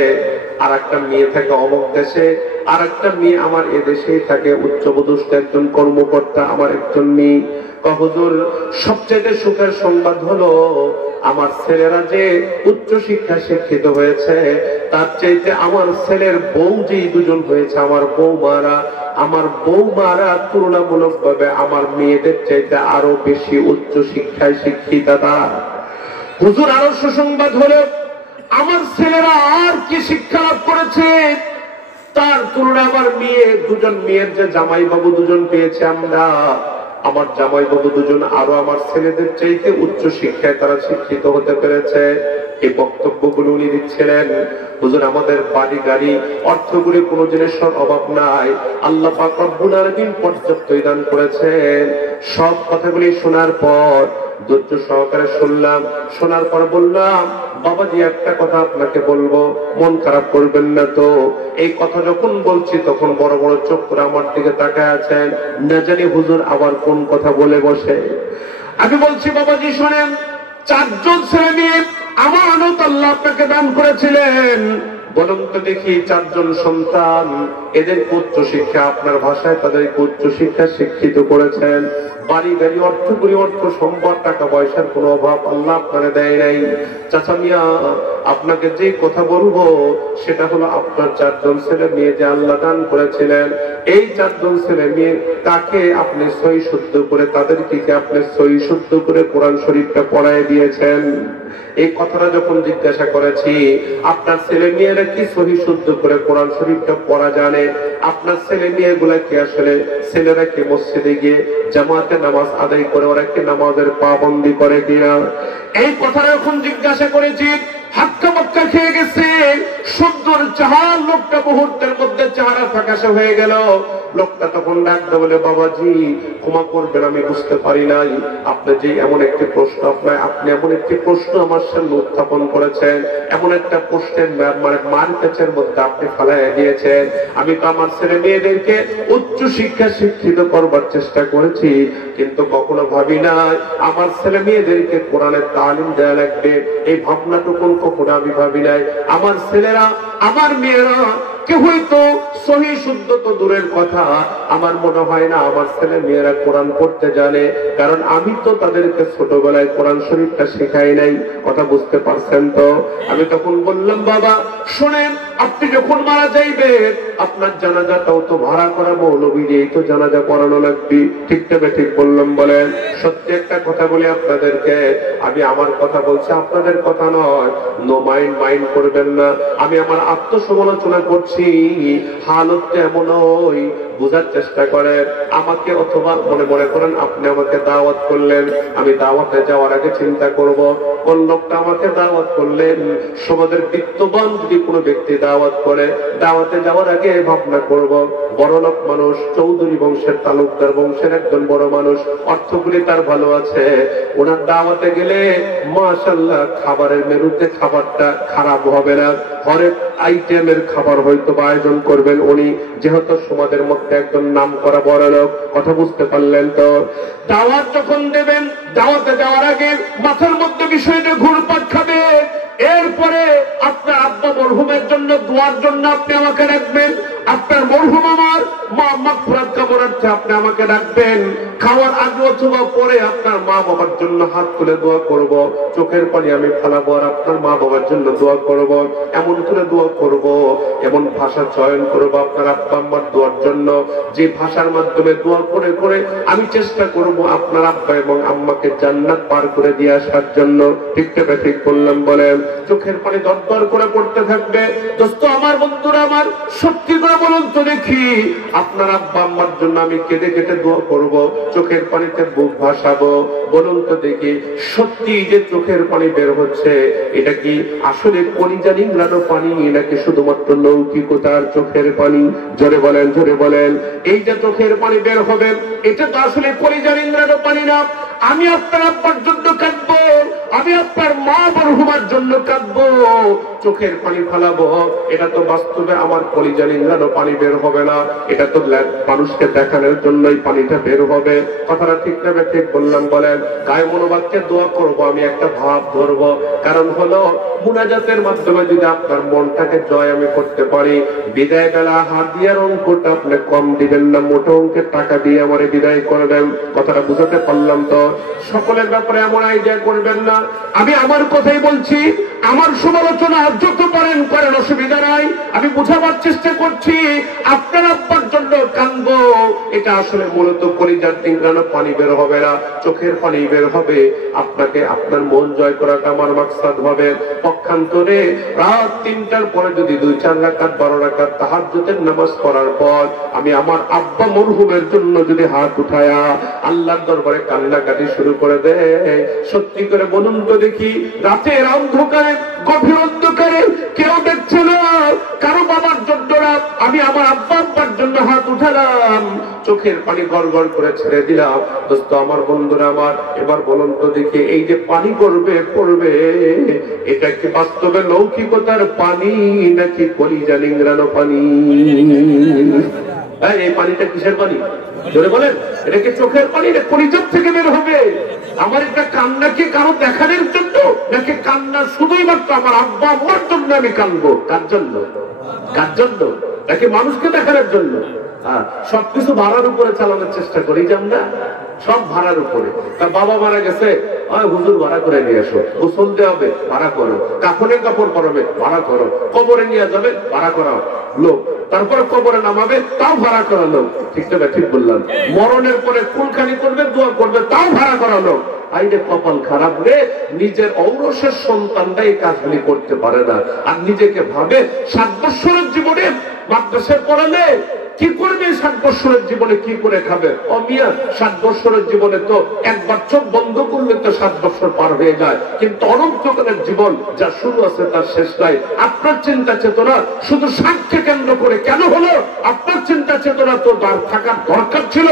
আর একটা মেয়ে থাকে অমুক দেশে, আর একটা মেয়ে আমার এদেশেই থাকে, উচ্চপদস্থ একজন কর্মকর্তা। আমার একজন মেয়ে হুজুর সবচেয়ে সুখের সংবাদ হলো আমার ছেলেরা যে উচ্চ শিক্ষা শিক্ষিত হয়েছে, তার চাইতে আমার ছেলের বউ যে 2 জন হয়েছে, আমার বৌমারা তুলনামূলক ভাবে আমার মেয়েদের চাইতে আরো বেশি উচ্চ শিক্ষায় শিক্ষিতা। হুজুর আরো সুসংবাদ হলো আমার ছেলেরা আর কি শিক্ষা লাভ করেছে, তার তুলনা আমার মেয়ে, দুজন মেয়ের যে জামাই বাবু দুজন পেয়েছে আমরা, আমার জামাই বাবু দুজন আরো আমার ছেলেদের চাইতে উচ্চ শিক্ষায় তারা শিক্ষিত হতে পেরেছে। এই বক্তব্যগুলো উনি দিচ্ছিলেন। হুজুর, আমাদের বাড়ি গাড়ি অর্থগুলি কোনো জিনিসের অভাব নাই, আল্লাহ পাক রব্বুল আলামিন পর্যাপ্ত দান করেছেন। সব কথাগুলি শোনার পর ধৈর্য সহকারে শুনলাম, শোনার পর বললাম, বাবাজি একটা কথা আপনাকে বলবো, মন খারাপ করবেন না তো। এই কথা যখন বলছি তখন বড় বড় চোখ করে আমার দিকে তাকায় আছেন, না জানি হুজুর আবার কোন কথা বলে বসে। আমি বলছি, বাবাজি শোনেন, 4 জন ছেলে মেয়ে আমানত আল্লাহ আপনাকে দান করেছিলেন। বলুন তো দেখি, 4 জন সন্তান, এদের উচ্চ শিক্ষা, আপনার ভাষায় তাদের উচ্চ শিক্ষা শিক্ষিত করেছেন। বাড়ি গাড়ি অর্থকরী অর্থ সম্পদ টাকা পয়সার কোনো অভাব আল্লাহ আপনারা দেয় নাই। চাচা মিয়া, আপনাকে যে কথা বলবো সেটা হলো, আপনার 4 জন ছেলে মেয়ে যে আল্লাহ দান করেছিলেন, এই 4 জন ছেলে মেয়ে তাকে আপনি সহি শুদ্ধ করে, তাদেরকে আপনি সহি শুদ্ধ করে কোরআন শরীফটা পড়ায় দিয়েছেন। এই কথাটা যখন জিজ্ঞাসা করেছি, আপনার ছেলে মেয়েরা কি সহি শুদ্ধ করে কোরআন শরীফটা পড়া জানে? আপনার ছেলে মেয়েগুলা কি আসলে, ছেলেরা কি মসজিদে গিয়ে জামাতে নামাজ আদায় করে, ওরা কি নামাজের পাবন্দি করে কিনা? এই কথাটা যখন জিজ্ঞাসা করেছি, হাক্কা বাক্কা খেয়ে গেছে। সুন্দর চেহারা লোকটা মুহূর্তের মধ্যে চেহারা ফ্যাকাশে হয়ে গেল। লোকটা তখন ডাকতে বলে, বাবাজি ক্ষমা করবেন, আমি বুঝতে পারি নাই আপনি যে এমন একটি প্রশ্ন, আপনি এমন একটি প্রশ্ন আমার সামনে উত্থাপন করেছেন, এমন একটা প্রশ্নের মারপ্যাচের মধ্যে আপনি ফেলাই দিয়েছেন। আমি তো আমার ছেলে মেয়েদেরকে উচ্চ শিক্ষা শিক্ষিত করবার চেষ্টা করেছি, কিন্তু কখনো ভাবি নাই আমার ছেলে মেয়েদেরকে কোরআনের তালিম দেয়া লাগবে। এই ভাবনাটুকু কখনো আমি ভাবি নাই। আমার ছেলেরা, আমার মেয়েরা কেউই তো সহি শুদ্ধ তো দূরের কথা, আমার মনে হয় না আমার ছেলে মেয়েরা কোরআন পড়তে জানে, কারণ আমি তো তাদেরকে ছোটবেলায় কোরআন শরীফটা শেখাই নাই। কথা বুঝতে পারছেন তো? আমি তখন বললাম, বাবা শোনেন, আপনি যখন মারা যাইবেন আপনার জানাজাটাও তো ভাড়া করা মৌলবী দিয়েই তো জানাজা পড়ানো লাগবে। ঠিক তবে ঠিক বললাম? বলেন। সত্যি একটা কথা বলি আপনাদেরকে, আমি আমার কথা বলছি, আপনাদের কথা নয়। নো মাইন্ড করবেন না। আমি আমার আত্মসমালোচনা করছি। হালত এমনই, বুঝার চেষ্টা করেন আমাকে, অথবা মনে করেন আপনি আমাকে দাওয়াত করলেন, আমি দাওয়াতে যাওয়ার আগে চিন্তা করব কোন লোকটা আমাকে দাওয়াত করলেন। সমাজের বিত্তবান যদি কোনো ব্যক্তি দাওয়াত করে, দাওয়াতে যাওয়ার আগে ভাবনা করব বড় লোক মানুষ, চৌধুরী বংশের, তালুকদার বংশের একজন বড় মানুষ, অর্থগুলি তার ভালো আছে, ওনার দাওয়াতে গেলে মাশাআল্লাহ খাবারের মেনুতে খাবারটা খারাপ হবে না, হরেক আইটেমের খাবার হয়তো আয়োজন করবেন উনি, যেহেতু সমাজের মধ্যে একজন নাম করা বড় লোক। কথা বুঝতে পারলেন তো? দাওয়াত যখন দেবেন, দাওয়াতে যাওয়ার আগে মাথার মধ্যে বিষয়টা ঘুরপাক খাবে। এরপরে আপনার আব্বা মরহুমের জন্য দোয়ার জন্য আপনি আমাকে রাখবেন, আপনার মরহুম আমার মা মাগফিরাত কামনার্থে আপনি আমাকে রাখবেন। খাওয়ার আগে অথবা পরে আপনার মা বাবার জন্য হাত তুলে দোয়া করব, চোখের পানি আমি ফেলাবো আর আপনার মা বাবার জন্য দোয়া করব। এমন করে দোয়া করব, এমন ভাষা চয়ন করব আপনার আব্বা আম্মার দোয়ার জন্য, যে ভাষার মাধ্যমে দোয়া করে করে আমি চেষ্টা করব আপনার আব্বা এবং আম্মাকে জান্নাত পার করে দিয়ে আসার জন্য। ঠিক থেকে ঠিক বললাম? বলেন। চোখের পানি দরদর করে পড়তে থাকবে। দোস্ত আমার, বন্ধুরা আমার, সত্যি করে বলুন তো দেখি, আপনার আব্বা আম্মার জন্য আমি কেঁদে কেটে দোয়া করব, চোখের পানিতে বুক ভাসাবো। বলুন তো দেখি, সত্যি যে চোখের পানি বের হচ্ছে, এটা কি আসলে কলিজা নিংড়ানো পানি, নাকি শুধুমাত্র লৌকিকতার চোখের পানি? জোরে বলেন, জোরে বলেন। এই যে চোখের পানি বের হবে, এটা তো আসলে কলিজা নিংড়ানো পানি না। আমি আপনার আব্বার জন্য কাঁদবো, আমি আপনার মা মরহুমার জন্য কাঁদবো, চোখের পানি ফেলাবো, এটা তো বাস্তবে আমার কলিজা নিংড়ানো পানি বের হবে না, এটা তো মানুষকে দেখানোর জন্যই পানিটা বের হবে। কথাটা ঠিক না ঠিক বললাম? বলেন। গায়ে মনোবাক্যে দোয়া করবো, আমি একটা ভাব ধরবো, কারণ হলো মুনাজাতের মাধ্যমে যদি আপনার মনটাকে জয় আমি করতে পারি, বিদায় বেলা হাত দিয়ে অঙ্কটা আপনি কম দিবেন না, মোটা অঙ্কের টাকা দিয়ে আমারে বিদায় করবেন। কথাটা বুঝাতে পারলাম তো? সকলের ব্যাপারে এমন আইডিয়া করবেন না। আমি আমার কথাই বলছি, আমার সমালোচনা যত পারেন করেন, অসুবিধা নাই। আমি বোঝাবার চেষ্টা করছি আপনার আব্বার জন্য কাঁদবো, এটা আসলে মূলত কলিজার টিংরানো পানি বের হবে না, চোখের পানি বের হবে। আপনাকে আপনার মন জয় করাটা আমার মাকসাদ হবে। পক্ষান্তরে রাত 3টার পরে যদি 2-4 রাকাত 12 রাকাত তাহাজ্জুদের নামাজ পড়ার পর আমি আমার আব্বা মরহুমের জন্য যদি হাত উঠায়া আল্লাহর দরবারে কান্নাকাটি শুরু করে দেয়, সত্যি করে বলুন তো দেখি, রাতের অন্ধকারে গভীর অন্ধকারে কেউ দেখছে না, কারো বাবার জন্য না, আমি আমার আব্বা আব্বার জন্য হাত উঠালাম, চোখের পানি গড় গড় করে ছেড়ে দিলাম। দোস্ত আমার, বন্ধুরা আমার, এবার বলুন তো দেখি, এই যে পানি পড়বে এটা কি বাস্তবে লৌকিকতার পানি নাকি কলিজা নিংড়ানো পানি? এই পানিটা কিসের পানি জোরে বলেন? এটা কি চোখের পানি না কলিজার থেকে বের হবে? আমার এটা কান্না কি কারো দেখানোর জন্য, নাকি কান্না শুধুই মাত্র আমার আব্বা আম্মার জন্য আমি কাঁদবো? কার জন্য? কার জন্য? নাকি মানুষকে দেখানোর জন্য? সবকিছু ভাড়ার উপরে চালানোর চেষ্টা করি যে আমরা, সব ভাড়ার উপরে। তা বাবা মারা গেছে, হুজুর ভাড়া করে নিয়ে আসো, গোসল দেওয়া হবে ভাড়া করো, কাফনে কাপড় পরাবে ভাড়া করো, কবরে নিয়ে যাবে ভাড়া করাও লোক, তারপরে কবরে নামাবে তাও ভাড়া করা লোক। ঠিক না? ঠিক বললাম? মরণের পরে কুলখানি করবে, দোয়া করবে, তাও ভাড়া করা লোক। আইনে কপাল খারাপ রে, নিজের ঔরসের সন্তানটা এই কাজগুলি করতে পারে না, আর নিজেকে ভাবে 7 বছরের জীবনে মাদ্রাসায় পড়ালে কি করবে, 7 বছরের জীবনে কি করে খাবে? ও মিয়া, 7 বছরের জীবনে তো একবার চোখ বন্ধ করলে তো 7 বছর পার হয়ে যায়, কিন্তু অনন্তকালের জীবন যা শুরু আছে তার শেষ নাই। আপনার চিন্তা চেতনা শুধু 60কে কেন্দ্র করে কেন হলো? আপনার চিন্তা চেতনা তো থাকার দরকার ছিল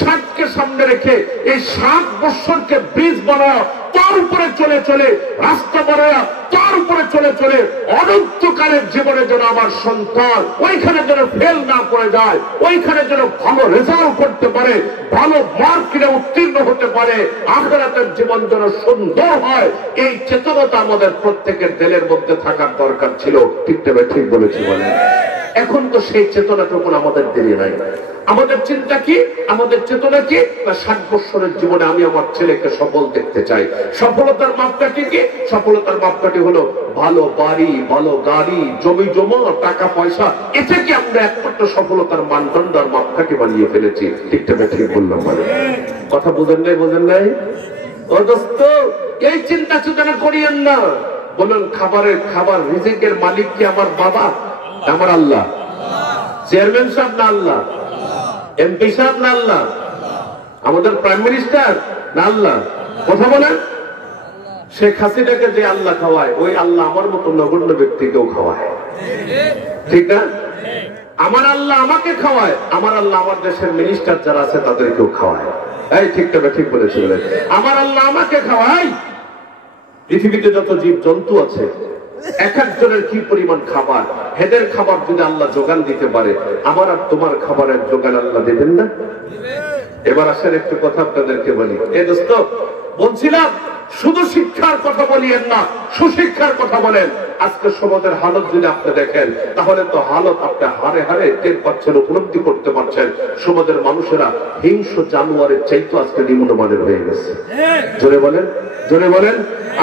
60কে সামনে রেখে এই 7 বছরকে ব্রিজ বানাও, তার উপরে চলে চলে রাস্তা বানায়া, তার উপরে চলে চলে অনন্তকালের জীবনে যেন আমার সন্তান ওইখানে যেন ফেল না করে যায়, ওইখানে যেন ভালো রেজাল্ট করতে পারে, ভালো মার্কিনে উত্তীর্ণ হতে পারে, আখিরাতের জীবন যেন সুন্দর হয়, এই চেতনাটা আমাদের প্রত্যেকের দিলের মধ্যে থাকার দরকার ছিল। ঠিক তবে ঠিক বলেছি বলে? এখন তো সেই চেতনাটুকু আমাদের দিলে নাই। আমাদের চিন্তা কি, আমাদের চেতনা কি? 60 বছরের জীবনে আমি আমার ছেলেকে সফল দেখতে চাই। সফলতার মাপকাঠি কি? সফলতার মাপকাঠি হলো ভালো বাড়ি, ভালো গাড়ি, জমি জমা, টাকা পয়সা। এটা কি আমরা একমাত্র সফলতার মানদণ্ড আর মাপকাঠি বানিয়ে ফেলেছি? ঠিক তবে ঠিক বললাম মানে? কথা বুঝেন নাই? বোঝেন নাই? ও দোস্ত, এই চিন্তা চেতনা করিয়েন না। বলুন, খাবার রিজিকের মালিক কি আমার বাবা? আমার আল্লাহ। চেয়ারম্যান সাহেব না আল্লাহ? এমপি সাহেব না আল্লাহ? আমাদের প্রাইম মিনিস্টার না আল্লাহ? কথা বলেন। শেখ হাসিনাকে যে আল্লাহ খাওয়ায়, ওই আল্লাহ আমার মতো নগণ্য ব্যক্তিকেও খাওয়ায়। ঠিক না? আমার আল্লাহ আমাকে খাওয়ায়, আমার আল্লাহ আমার দেশের মিনিস্টার যারা আছে তাদেরকেও খাওয়ায়। এই ঠিক তবে ঠিক বলেছি বলে? আমার আল্লাহ আমাকে খাওয়ায়। পৃথিবীতে যত জীব জন্তু আছে, এক একজনের কি পরিমাণ খাবার, হেদের খাবার যদি আল্লাহ যোগান দিতে পারে, আমার আর তোমার খাবারের যোগান আল্লাহ দেবেন না? এবার আসেন একটু কথা আপনাদেরকে বলি। এই দোস্ত, বলছিলাম শুধু শিক্ষার কথা বলিয়েন না, সুশিক্ষার কথা বলেন। আজকে সমাজের হালত যদি আপনি দেখেন, তাহলে তো হালত আপনি হারে হারে টের পাচ্ছেন, উপলব্ধি করতে পারছেন। সমাজের মানুষেরা হিংস্র জানোয়ারের চাইতে আজকে নিম্নমানের হয়ে গেছে। জোরে বলেন, জোরে বলেন।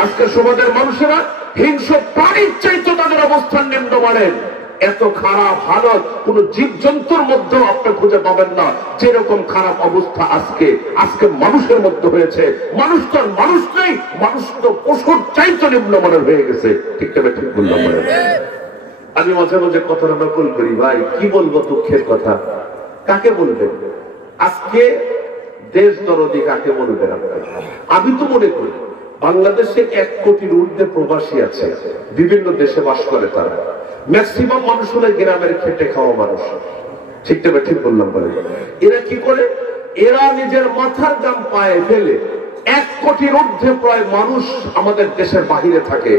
আজকে সমাজের মানুষেরা হিংস্র প্রাণীর চাইতে তাদের অবস্থান নিম্নমানের। এত খারাপ হালত কোন জীব জন্তুর মধ্যেও আপনি খুঁজে পাবেন না, যেরকম খারাপ অবস্থা আজকে মানুষের মধ্যে হয়েছে। মানুষ তো মানুষ নেই, মানুষ তো পশুর চাইতে নিম্নমানের হয়ে গেছে। ঠিক তবে ঠিক বললাম? আমি মাঝে মাঝে কথাটা নকল করি, ভাই কি বলবো দুঃখের কথা। কাকে বলবেন আজকে? দেশ দরদি কাকে বলবেন? আমি তো মনে করি বাংলাদেশে 1 কোটির ঊর্ধ্বে প্রবাসী আছে, বিভিন্ন দেশে বাস করে তারা। ম্যাক্সিমাম মানুষ হলো গ্রামের খেটে খাওয়া মানুষ। ঠিক তবে ঠিক বললাম বলে? এরা কি করে? এরা নিজের মাথার দাম পায়ে ফেলে 1 কোটির ঊর্ধ্বে প্রায় মানুষ আমাদের দেশের বাহিরে থাকে।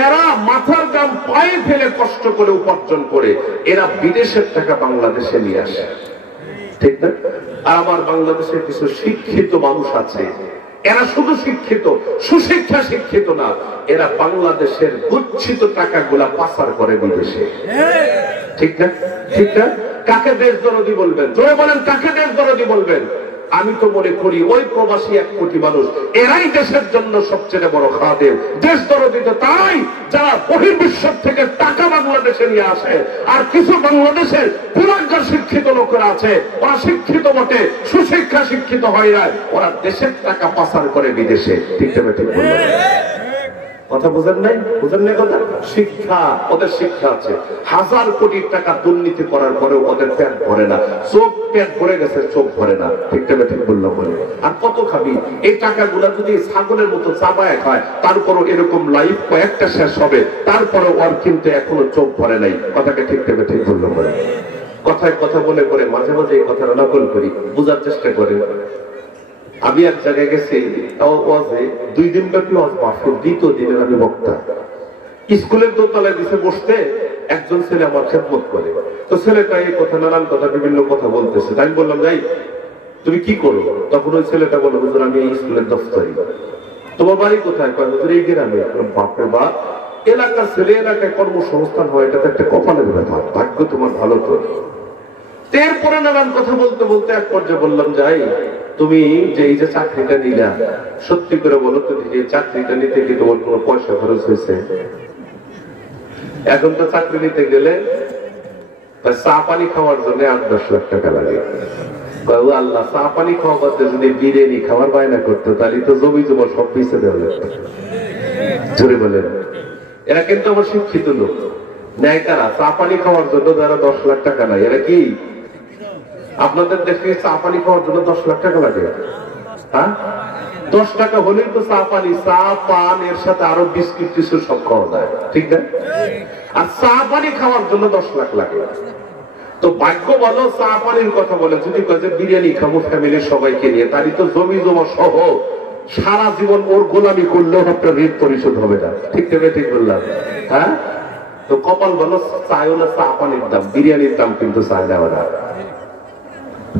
এরা মাথার দাম পায়ে ফেলে কষ্ট করে উপার্জন করে এরা বিদেশের টাকা বাংলাদেশে নিয়ে আসে। ঠিক না? আর আমার বাংলাদেশের কিছু শিক্ষিত মানুষ আছে, এরা শুধু শিক্ষিত, সুশিক্ষা শিক্ষিত না, এরা বাংলাদেশের গচ্ছিত টাকাগুলা পাচার করে বিদেশে। ঠিক না? ঠিক না? কাকে দেশ দরদি বলবেন? জোরে বলেন, কাকে দেশ দরদি বলবেন? আমি তো মনে করি ওই প্রবাসী 1 কোটি মানুষ এরাই দেশের জন্য সবচেয়ে বড় খাদেম, দেশ দরদি তো তাই যারা বহির্বিশ্ব থেকে টাকা বাংলাদেশে নিয়ে আসে। আর কিছু বাংলাদেশের পুরাজ্ঞার শিক্ষিত লোকেরা আছে, ওরা শিক্ষিত বটে, সুশিক্ষা শিক্ষিত হয় না, ওরা দেশের টাকা পাচার করে বিদেশে। ঠিক ঠিক বললাম কথা বুঝেন নাই? বুঝেন নাই কথা? শিক্ষা, ওদের শিক্ষা আছে। 1000 কোটি টাকা দুর্নীতি করার পরেও ওদের পেট ভরে না, চোখ পেট ভরে গেছে, চোখ ভরে না। ঠিক ঠিক বললাম বলে। আর কত খাবি? এই টাকাগুলা যদি ছাগলের মতো চাবায় খায়, তারপরও এরকম লাইফ কয়েকটা শেষ হবে, তারপরে ওর কিন্তু এখনো চোখ ভরে নাই। কথাকে ঠিক ঠিক বললাম বলে। কথায় কথা বলে করে মাঝে মাঝে এই কথাটা নকল করি, বোঝার চেষ্টা করে। আমি এক জায়গায় গেছি, 2 দিন ব্যাপী ওয়াজ মাহফিল, 2য় দিনের আমি বক্তা। স্কুলের দোতলায় দিছে বসতে, একজন ছেলে আমার খেদমত করে। তো ছেলেটা এই কথা নানান কথা বিভিন্ন কথা বলতেছে। আমি বললাম, যাই তুমি কি করো? তখন ওই ছেলেটা বললো, হুজুর আমি এই স্কুলের দফতরি। তোমার বাড়ি কোথায়? কয় হুজুর এই গ্রামে। বাপরে বাপ, এলাকার ছেলে এলাকায় কর্মসংস্থান হয়, এটা তো একটা কপালের ব্যাপার, ভাগ্য তোমার ভালো। তো এরপরে নানান কথা বলতে বলতে এক পর্যায়ে বললাম, যাই তুমি যে এই যে চাকরিটা নিলা, সত্যি করে বলো তো এই চাকরিটা নিতে কি তোমার কোনো পয়সা খরচ হয়েছে? এখন তো চাকরি নিতে গেলে চা পানি খাওয়ার জন্য 8-10 লাখ টাকা লাগে। আল্লাহ, চা পানি খাওয়া করতে যদি বিরিয়ানি খাওয়ার বায়না করতো, তাহলে তো জমি জমা সব পিছিয়ে দেওয়া যেত। জোরে বলেন। এরা কিন্তু আমার শিক্ষিত লোক। ন্যায় কারা? চা পানি খাওয়ার জন্য যারা 10 লাখ টাকা নাই, এরা কি আপনাদের দেশে চা পানি খাওয়ার জন্য 10 লাখ টাকা লাগে? হ্যাঁ, 10 টাকা হলেই তো চা পানি, চা পান এর সাথে আরো বিস্কিট টিস্কুট সব খাওয়া যায়, ঠিক না? আর চা পানি খাওয়ার জন্য 10 লাখ লাগে। তো ভাগ্য বলো, চা পানির কথা বলে যদি কয় যে বিরিয়ানি খাবো ফ্যামিলির সবাইকে নিয়ে, তাহলে তো জমি জমা সহ সারা জীবন ওর গোলামি করলেও আপনার ঋণ পরিশোধ হবে না। ঠিক ঠিক বললাম? হ্যাঁ, তো কপাল বলো, চাইও না চা পানির দাম, বিরিয়ানির দাম কিন্তু চাই না ওরা।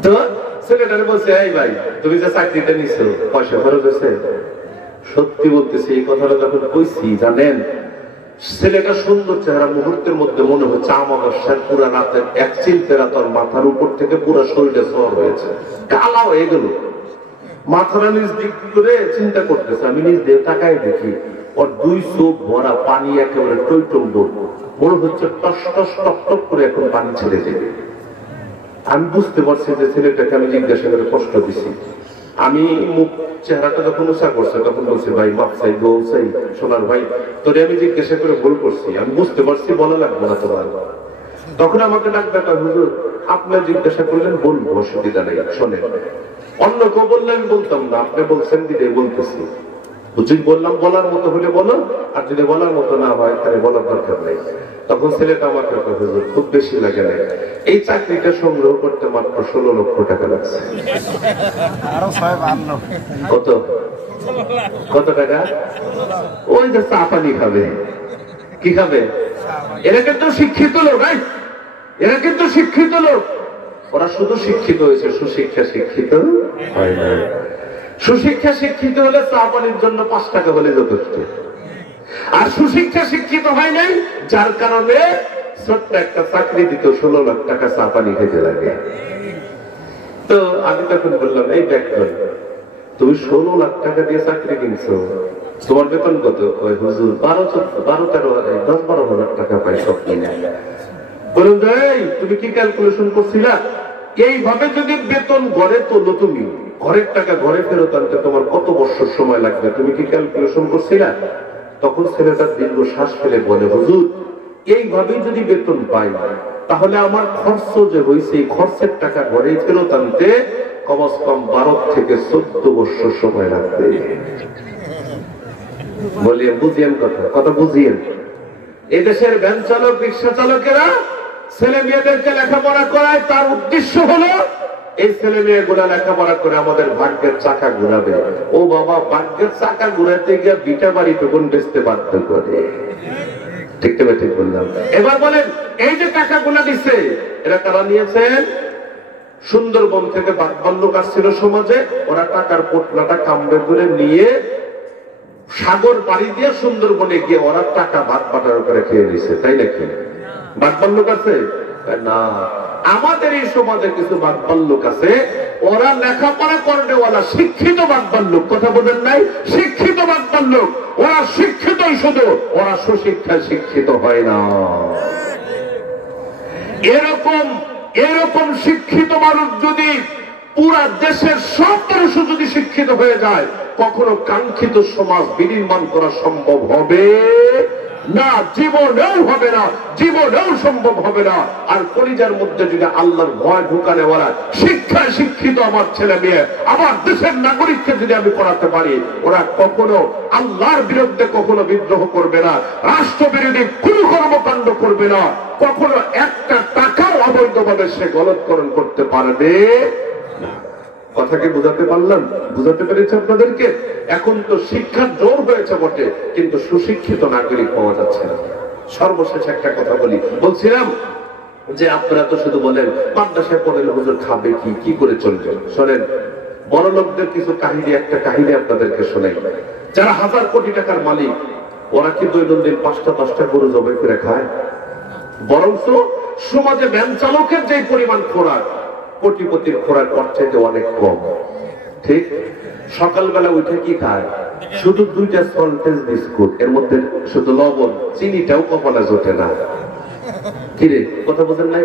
তো ছেলেটারে বলছে, এই ভাই তুমি যে চাকরিটা নিছো পয়সা খরচ হয়েছে? সত্যি বলতেছি, এই কথাটা যখন কইছি জানেন, ছেলেটা সুন্দর চেহারা, মুহূর্তের মধ্যে মনে হচ্ছে আমাবস্যার পুরা রাতের এক চিলতেরা তোর মাথার উপর থেকে পুরো শরীরে জ্বর হয়েছে, কালা হয়ে গেল। মাথাটা নিজ দিক করে চিন্তা করতেছে, আমি নিজ দিয়ে তাকায় দেখি ওর 2 চোখ ভরা পানি, একেবারে টইটম্ব, মনে হচ্ছে টস টস টক টক করে এখন পানি ছেড়ে যাবে। আমি বুঝতে পারছি যে ছেলেটাকে আমি জিজ্ঞাসা করে কষ্ট দিছি। আমি মুখ চেহারাটা যখন উঁচা করছে তখন বলছি, ভাই মাপ চাই, বউ চাই, সোনার ভাই তোরে আমি জিজ্ঞাসা করে ভুল করছি, আমি বুঝতে পারছি, বলা লাগবে না তোমার। তখন আমাকে ডাক ডাকা, হুজুর আপনার জিজ্ঞাসা করলেন বলবো, অসুবিধা নেই, শোনেন। অন্য কেউ বললে আমি বলতাম না, আপনি বলছেন দিদি বলতেছি। যদি বললাম বলার মতো হলে বলো, আর যদি বলার মতো না হয় তাহলে বলার দরকার নেই। তখন ছেলেটা আমাকে হুজুর খুব বেশি লাগে না, এই চাকরিটা সংগ্রহ করতে মাত্র 16 লক্ষ টাকা লাগছে। কত কত টাকা? ওই যে চা পানি খাবে, কি খাবে? এরা কিন্তু শিক্ষিত লোক, এরা কিন্তু শিক্ষিত লোক। ওরা শুধু শিক্ষিত হয়েছে, সুশিক্ষা শিক্ষিত হয় না। সুশিক্ষা শিক্ষিত হলে চা পানির জন্য 5 টাকা হলে যথেষ্ট। আর সুশিক্ষা শিক্ষিত হয় নাই, যার কারণে ছোট্ট একটা চাকরি দিত 16 লাখ টাকা চা পানি খেতে লাগে। তো আমি তখন বললাম, এই দেখো তুমি 16 লাখ টাকা দিয়ে চাকরি কিনছো, তোমার বেতন কত? ওই হুজুর 10-12 হাজার টাকা পাই সব কিনে। বলুন তুমি কি ক্যালকুলেশন করছিলা? এইভাবে যদি বেতন ঘরে তোলো, তুমি ঘরের টাকা ঘরে ফেরত আনতে তোমার কত বছর সময় লাগবে, তুমি কি ক্যালকুলেশন করছিলা? তখন ছেলেটা দীর্ঘ শ্বাস ফেলে বলে, হুজুর এইভাবেই যদি বেতন পাই তাহলে আমার খরচ যে হয়েছে, এই খরচের টাকা ঘরে ফেরত আনতে কমস কম 12 থেকে 14 বছর সময় লাগবে। বলিয়ে বুঝিয়েন কথা বুঝিয়েন। এদেশের ভ্যান চালক, রিক্সা চালকেরা ছেলে মেয়েদেরকে লেখাপড়া করায়, তার উদ্দেশ্য হলো এই ছেলে মেয়েগুলা লেখাপড়া করে আমাদের ভাগ্যের চাকা ঘুরাবে। ও বাবা, ভাগ্যের চাকা ঘুরাতে গিয়ে বিটা বাড়ি তখন বেচতে বাধ্য করে। ঠিক ঠিক বললাম? এবার বলেন, এই যে টাকাগুলা দিচ্ছে এরা কারা নিয়েছেন? সুন্দরবন থেকে বাঘভাল্লুক আসছিল সমাজে, ওরা টাকার পোটলাটা কামড়ে ধরে নিয়ে সাগর পাড়ি দিয়ে সুন্দরবনে গিয়ে ওরা টাকা ভাগ বাটার করে খেয়ে নিছে, তাই নাকি? বাঘভাল্লুক আছে না, আমাদের এই সমাজে কিছু বাকবাল লোক আছে, ওরা লেখাপড়া করেওয়ালা শিক্ষিত বাকবাল লোক, কথা বলেন নাই, শিক্ষিত বাকবাল লোক, ওরা শিক্ষিতই শুধু, ওরা সুশিক্ষায় শিক্ষিত হয় না। এরকম শিক্ষিত মানুষ যদি পুরা দেশের সব মানুষ যদি শিক্ষিত হয়ে যায়, কখনো কাঙ্ক্ষিত সমাজ বিনির্মাণ করা সম্ভব হবে না, জীবনেও হবে না, জীবনেও সম্ভব হবে না। আর কলিজার মধ্যে যদি আল্লাহর ভয় ঢুকানে ওরা শিক্ষায় শিক্ষিত আমার ছেলে মেয়ে, আমার দেশের নাগরিককে যদি আমি পড়াতে পারি, ওরা কখনো আল্লাহর বিরুদ্ধে কখনো বিদ্রোহ করবে না, রাষ্ট্র বিরোধী কোন কর্মকাণ্ড করবে না, কখনো একটা টাকাও অবৈধভাবে সে গলতকরণ করতে পারবে। কথাকে বুঝাতে পারলাম? বুঝাতে পেরেছি আপনাদেরকে? এখন তো শিক্ষার জোর হয়েছে বটে, কিন্তু সুশিক্ষিত নাগরিক পাওয়া যাচ্ছে না। সর্বশেষ একটা কথা বলছিলাম যে আপনারা তো শুধু বলেন মাদ্রাসায় পড়লে হুজুর খাবে কি করে চলবে। শোনেন, বড় লোকদের কিছু কাহিনী, একটা কাহিনী আপনাদেরকে শোনাই। যারা হাজার কোটি টাকার মালিক, ওরা কি দৈনন্দিন 5টা-10টা গরু জবাই করে খায়? বরঞ্চ সমাজে ভ্যান চালকের যে পরিমাণ খোরাক, কোটিপতির খোরাক ওর চাইতে অনেক কম। ঠিক সকালবেলা উঠে কি খায়? শুধু 2টা সল্টেজ বিস্কুট, এর মধ্যে শুধু লবণ, চিনিটাও কপালে জোটে না। কিরে, কথা বলেন নাই?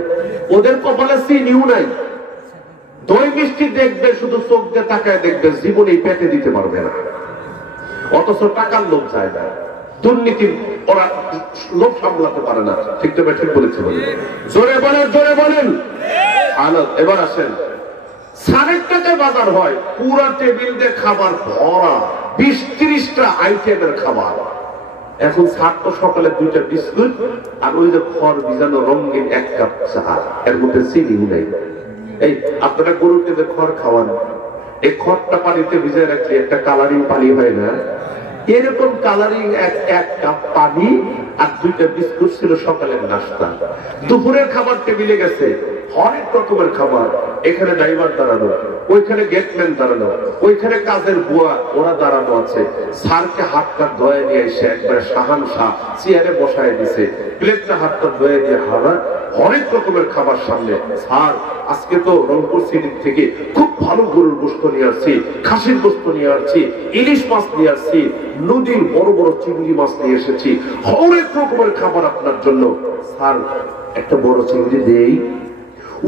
ওদের কপালে চিনিও নাই, দই মিষ্টি দেখবে শুধু চোখ দিয়ে তাকায় দেখবে, জীবনে পেটে দিতে পারবে না। অথচ টাকার লোভ যায় না, দুর্নীতি ওরা লোভ সামলাতে পারে না। ঠিক তো ঠিক বলেছে? জোরে বলেন, জোরে বলেন। এবার আসেন, 7 টাকায় বাজার হয়, পুরা টেবিল দিয়ে খাবার ভরা, 20-30টা আইটেমের খাবার। এখন ছাত্র সকালে 2টা বিস্কুট আর ওই যে খড় ভিজানো রঙিন 1 কাপ চা, এর মধ্যে চিনি নেই। এই আপনারা গরুকে যে খড় খাওয়ান, এই খড়টা পানিতে ভিজে রাখলে একটা কালারিং পানি হয় না? এরকম কালারিং এক কাপ পানি আর 2টা বিস্কুট ছিল সকালের নাস্তা। দুপুরের খাবার টেবিলে গেছে, অনেক রকমের খাবার। এখানে ড্রাইভার দাঁড়ানো, ওইখানে গেটম্যান দাঁড়ানো, ওইখানে কাজের বুয়া ওরা দাঁড়ানো আছে। স্যারকে হাতটা ধোয়ে নিয়ে এসে একবার শাহানশাহ চেয়ারে বসায় দিছে, প্লেটটা হাতটা ধোয়ে দিয়ে হাওয়া, অনেক রকমের খাবার সামনে। স্যার, আজকে তো রংপুর সিটি থেকে খুব ভালো গরুর গোশত নিয়ে আসছি, খাসির গোশত নিয়ে আসছি, ইলিশ মাছ নিয়ে আসছি, নদীর বড় বড় চিংড়ি মাছ নিয়ে এসেছি, অনেক রকমের খাবার আপনার জন্য। স্যার, একটা বড় চিংড়ি দেই।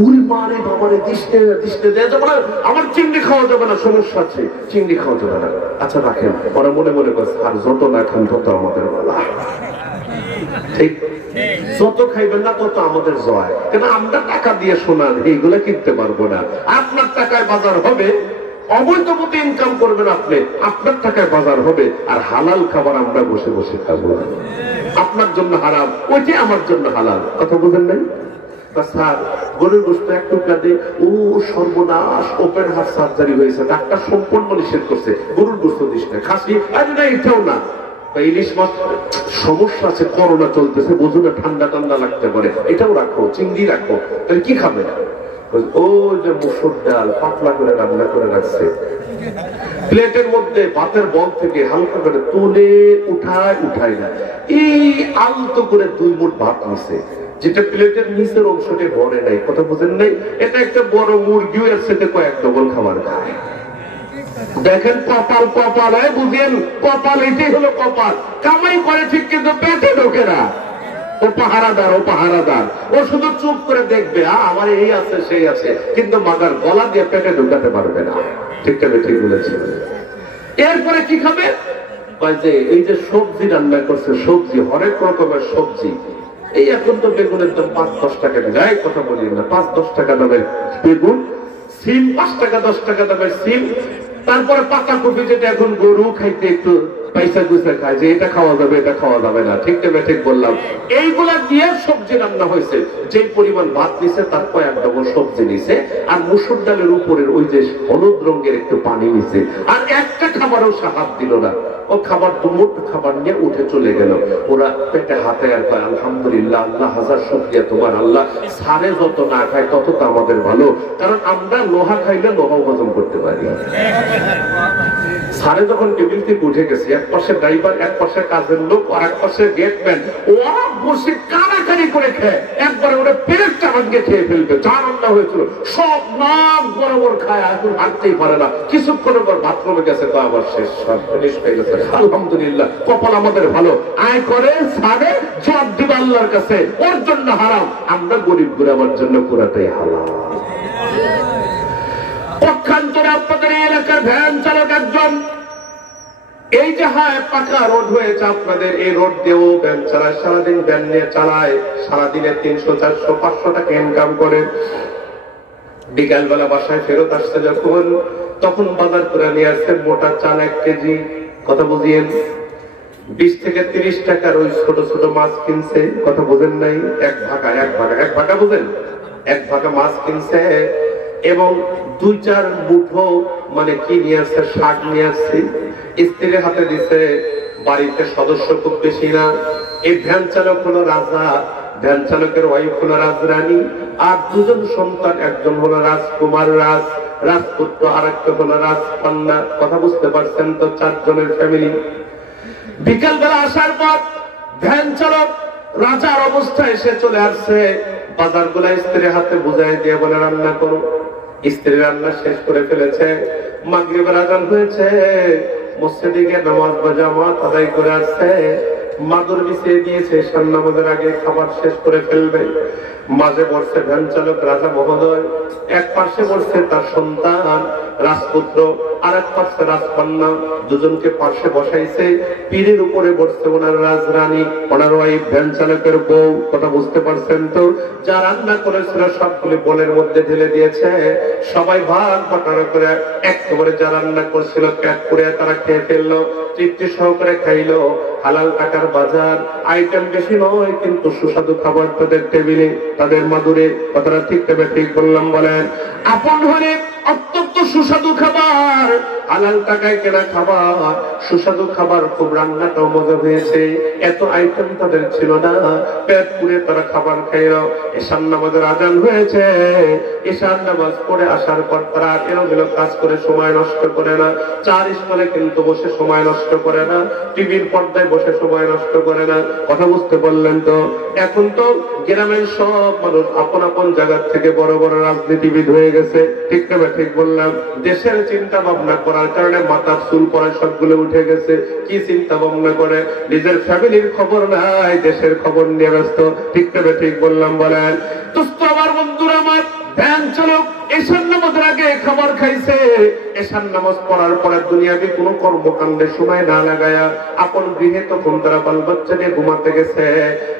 উড়ি মারে বাবারে, দিশতে দেয়া যাবে না, আমার চিংড়ি খাওয়া যাবে না, সমস্যা আছে, চিংড়ি খাওয়া যাবে না। আচ্ছা রাখেন। ওরা মনে মনে করে, স্যার যত না খান তত আমাদের বলা। ঠিক, যত খাইবেন না তত আমাদের জয়, কেন আমরা টাকা দিয়ে সোনার এইগুলা কিনতে পারবো না। আপনার টাকায় বাজার হবে, অবৈধ মতো ইনকাম করবেন আপনি, আপনার টাকায় বাজার হবে, আর হালাল খাবার আমরা বসে বসে খাবো। আপনার জন্য হারাম, ওইটি আমার জন্য হালাল। কথা বুঝেন নাই? স্যার, গরুর গোশত 1 টুকরা দিয়ে, ও সর্বনাশ, ওপেন হার্ট সার্জারি হয়েছে, ডাক্তার সম্পূর্ণ নিষেধ করছে, গরুর গোশত দিস না। খাসি, আরে না, এটাও না। ইলিশ মাছ, সমস্যা আছে, করোনা চলতেছে, বোঝুনে ঠান্ডা ঠান্ডা লাগতে পারে, এটাও রাখো, চিংড়ি রাখো। তাহলে কি খাবে? ও যে মুসুর ডাল পাতলা করে রান্না করে রাখছে, প্লেটের মধ্যে ভাতের বল থেকে হালকা করে তুলে উঠায় না, এই আলতো করে 2 মুঠ ভাত নিছে, যেটা প্লেটের নিচের অংশটি ভরে নাই। কথা বুঝেন নাই? এটা একটা বড় মুরগিও এর সাথে কয়েক ডবল খাবার খায়। দেখেন কপাল, কপাল বুঝেন, কপাল এটাই হলো কপাল। কামাই করে ঠিক, কিন্তু পেটে ঢোকে না। ও পাহারাদার, ও পাহারাদার, ও শুধু চুপ করে দেখবে, আমার এই আছে সেই আছে, কিন্তু মাদার গলা দিয়ে পেটে ঢুকাতে পারবে না। ঠিক বলেছি। এরপরে কি খাবে? এই যে সবজি রান্না করছে, সবজি, হরেক রকমের সবজি। এই এখন তো বেগুনের দাম 5-10 টাকা যায়, কথা বলি না, 5-10 টাকা দামের বেগুন, সিম 5 টাকা 10 টাকা দামের সিম, তারপরে পাতা কপি, যেটা এখন গরু খাইতে একটু পয়সা গুছে খায়, যে এটা খাওয়া যাবে এটা খাওয়া যাবে না। ঠিক ঠিক বললাম? এইগুলা দিয়ে সবজি রান্না হয়েছে, যে পরিমাণ ভাত নিছে তার কয়েক ডবল সবজি নিছে, আর মুসুর ডালের উপরের ওই যে হলুদ রঙের একটু পানি নিছে, আর একটা খাবারও সে হাত দিল না। ও খাবার, 2 মুঠ খাবার নিয়ে উঠে চলে গেল। ওরা পেটে হাতে আর পায়, আলহামদুলিল্লাহ, আল্লাহ হাজার শুকরিয়া তোমার আল্লাহ, সারে যত না খায় তত তো আমাদের ভালো, কারণ আমরা লোহা খাইলে লোহাও হজম করতে পারি। সারে যখন টেবিল থেকে উঠে গেছে, এক পাশে ড্রাইভার, এক পাশে কাজের লোক, আর এক পাশে গেটম্যান, ওরা বসে কানাকানি করে খেয়ে একবারে ওটা পেরেকটা ভাঙ্গে খেয়ে ফেলবে, যা রান্না হয়েছিল সব নাক বরাবর খায়, এখন হাঁটতেই পারে না। কিছুক্ষণের পর বাথরুমে গেছে, তো আবার শেষ, সব ফিনিশ হয়ে গেছে। আলহামদুলিল্লাহ, কপাল আমাদের ভালো। আয় করে ছাড়ে, জবাব দিবে আল্লাহর কাছে, ওর জন্য হারাম। আমরা গরিব গুরাবার জন্য পুরাটাই হালাল। পক্ষান্তরে আপনাদের এলাকার ভ্যান চালক একজন, এই যে পাকা রোড হয়েছে আপনাদের, এই রোড দিয়েও ভ্যান চালায়, সারাদিন ভ্যান নিয়ে চালায়, সারাদিনে 300, 400, 500 টাকা ইনকাম করে। বিকালবেলা বাসায় ফেরত আসছে যখন, তখন বাজার করে নিয়ে আসছে মোটা চাল 1 কেজি। কথা বুঝিয়েন, 20 থেকে 30 টাকার ওই ছোট ছোট মাছ কিনছে। কথা বুঝেন নাই? এক ভাগা বুঝেন, 1 ভাগা মাছ কিনছে এবং 2-4 মুঠো মানে কি নিয়ে আসছে, শাক নিয়ে আসছে, স্ত্রীর হাতে দিছে। বাড়িতে সদস্য খুব বেশি না। এই ভ্যান চালক হলো রাজা, ভ্যান চালকের ওয়াইফ হলো রাজরানী, আর 2 জন সন্তান, একজন হলো রাজকুমার রাজপুত্র, আর একটা হলো রাজকন্যা। কথা বুঝতে পারছেন তো? 4 জনের ফ্যামিলি। বিকাল বেলা আসার পর ভ্যান চালক রাজার অবস্থায় এসে চলে আসছে। বাজার গুলা স্ত্রীর হাতে বুঝাই দিয়ে বলে রান্না করো। স্ত্রী রান্না শেষ করে ফেলেছে। মাগরিবের আযান হয়েছে, মসজিদে গিয়ে নামাজ বা জামাত আদায় করে আসছে। মাদুর বিছিয়ে দিয়েছে, ঈশান নামাজের আগে খাবার শেষ করে ফেলবে। মাঝে বসছে ভ্যান চালক রাজা মহোদয়, এক পাশে বসছে তার সন্তান রাজপুত্র, আর এক পাশে রাজকন্যা। দুজনকে পাশে বসাইছে। পীরের উপরে বসছে ওনার রাজরানী, ওনার ওয়াইফ ভ্যান চালকের বউ। কথা বুঝতে পারছেন তো? যা রান্না করেছিল সবগুলি বোলের মধ্যে ঢেলে দিয়েছে। সবাই ভাগ বাটোয়ারা করে একেবারে যা রান্না করছিল প্যাক করে তারা খেয়ে ফেললো, তৃপ্তি সহকারে খাইলো। হালাল টাকার বাজার, আইটেম বেশি নয়, কিন্তু সুস্বাদু খাবার তাদের টেবিলে, তাদের মাদুরে। কথাটা ঠিক তবে ঠিক বললাম? বলেন। আপন ঘরে অত্যন্ত সুস্বাদু খাবার, হালাল টাকায় কেনা খাবার, সুস্বাদু খাবার, খুব রান্নাটাও মজা হয়েছে। এত আইটেম তাদের ছিল না, পেট পুরে তারা খাবার খাইল। ঈশান নামাজের আযান হয়েছে। ঈশান নামাজ পড়ে আসার পর তারা এলোমেলো কাজ করে সময় নষ্ট করে না। 4 স্টলে কিন্তু বসে সময় নষ্ট করে না, টিভির পর্দায় বসে সময় নষ্ট করে না। কথা বুঝতে পারলেন তো? এখন তো গ্রামের সব মানুষ আপন আপন জায়গা থেকে বড় বড় রাজনীতিবিদ হয়ে গেছে। ঠিক না? ঠিক বললাম? দেশের চিন্তা ভাবনা করার কারণে মাথার চুল পড়া সবগুলো উঠে গেছে। কি চিন্তা ভাবনা করে? নিজের ফ্যামিলির খবর নাই, দেশের খবর নিয়ে ব্যস্ত। ঠিক না? ঠিক বললাম? বলেন। দোস্ত আমার, বন্ধুরা আমার, ভ্যান চালক ঈশান নামাজের আগে খাবার খাইছে। ঈশান নামাজ পড়ার পরে দুনিয়াবি কোনো কর্মকাণ্ডে সময় না লাগায়া আপন গৃহে তখন তারা বাল বাচ্চা নিয়ে ঘুমাতে গেছে।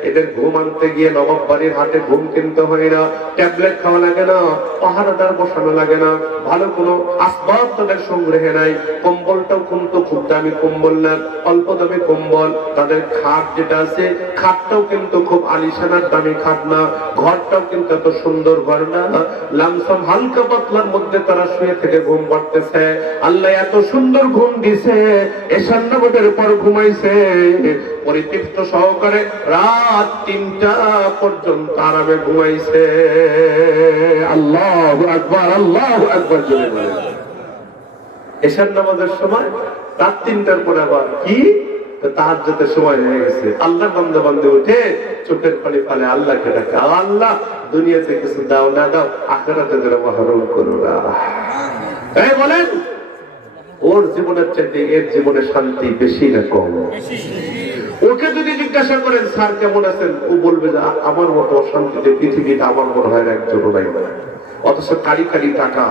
এদের ঘুম আনতে গিয়ে নবাব বাড়ির হাটে ঘুম কিনতে হয় না, ট্যাবলেট খাওয়া লাগে না, পাহারাদার বসানো লাগে না, ভালো কোনো আসবাব তাদের সংগ্রহে নাই। কম্বলটাও কিন্তু খুব দামি কম্বল না, অল্প দামি কম্বল। তাদের খাট যেটা আছে, খাটটাও কিন্তু খুব আলিশানার দামি খাট না। ঘরটাও কিন্তু এত সুন্দর ঘর না, লামসাম হালকা পাতলার মধ্যে তারা শুয়ে থেকে ঘুম পড়তেছে। আল্লাহ এত সুন্দর ঘুম দিছে, ঈশান নামাজের পর ঘুমাইছে পরিতৃপ্ত সহকারে। রাত 3টা পর্যন্ত আরামে ঘুমাইছে। আল্লাহু আকবার, আল্লাহু আকবার জোরে বলেন। ঈশান নামাজের সময় রাত 3টার পরে আবার কি তাহাজ্জুদের সময় হয়ে গেছে। আল্লাহ বান্দা বান্দে উঠে চোখের পানি ফেলে, আল্লাহকে ডাকে, আল্লাহ দুনিয়াতে কিছু দাও না দাও, আখিরাতে যেন মাহরুম করো না। তাই বলেন, ওর জীবনের চাইতে এর জীবনে শান্তি বেশি না কম? ওকে যদি জিজ্ঞাসা করেন স্যার কেমন আছেন, ও বলবে যে আমার মতো অশান্তিতে পৃথিবীতে আমার মনে হয় একজন নাই। অথচ কারি কারি টাকা,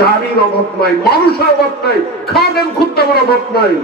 গাড়ির অভাব নাই, মানুষের অভাব নাই, খাদেম খুদ্দামের অভাব নাই,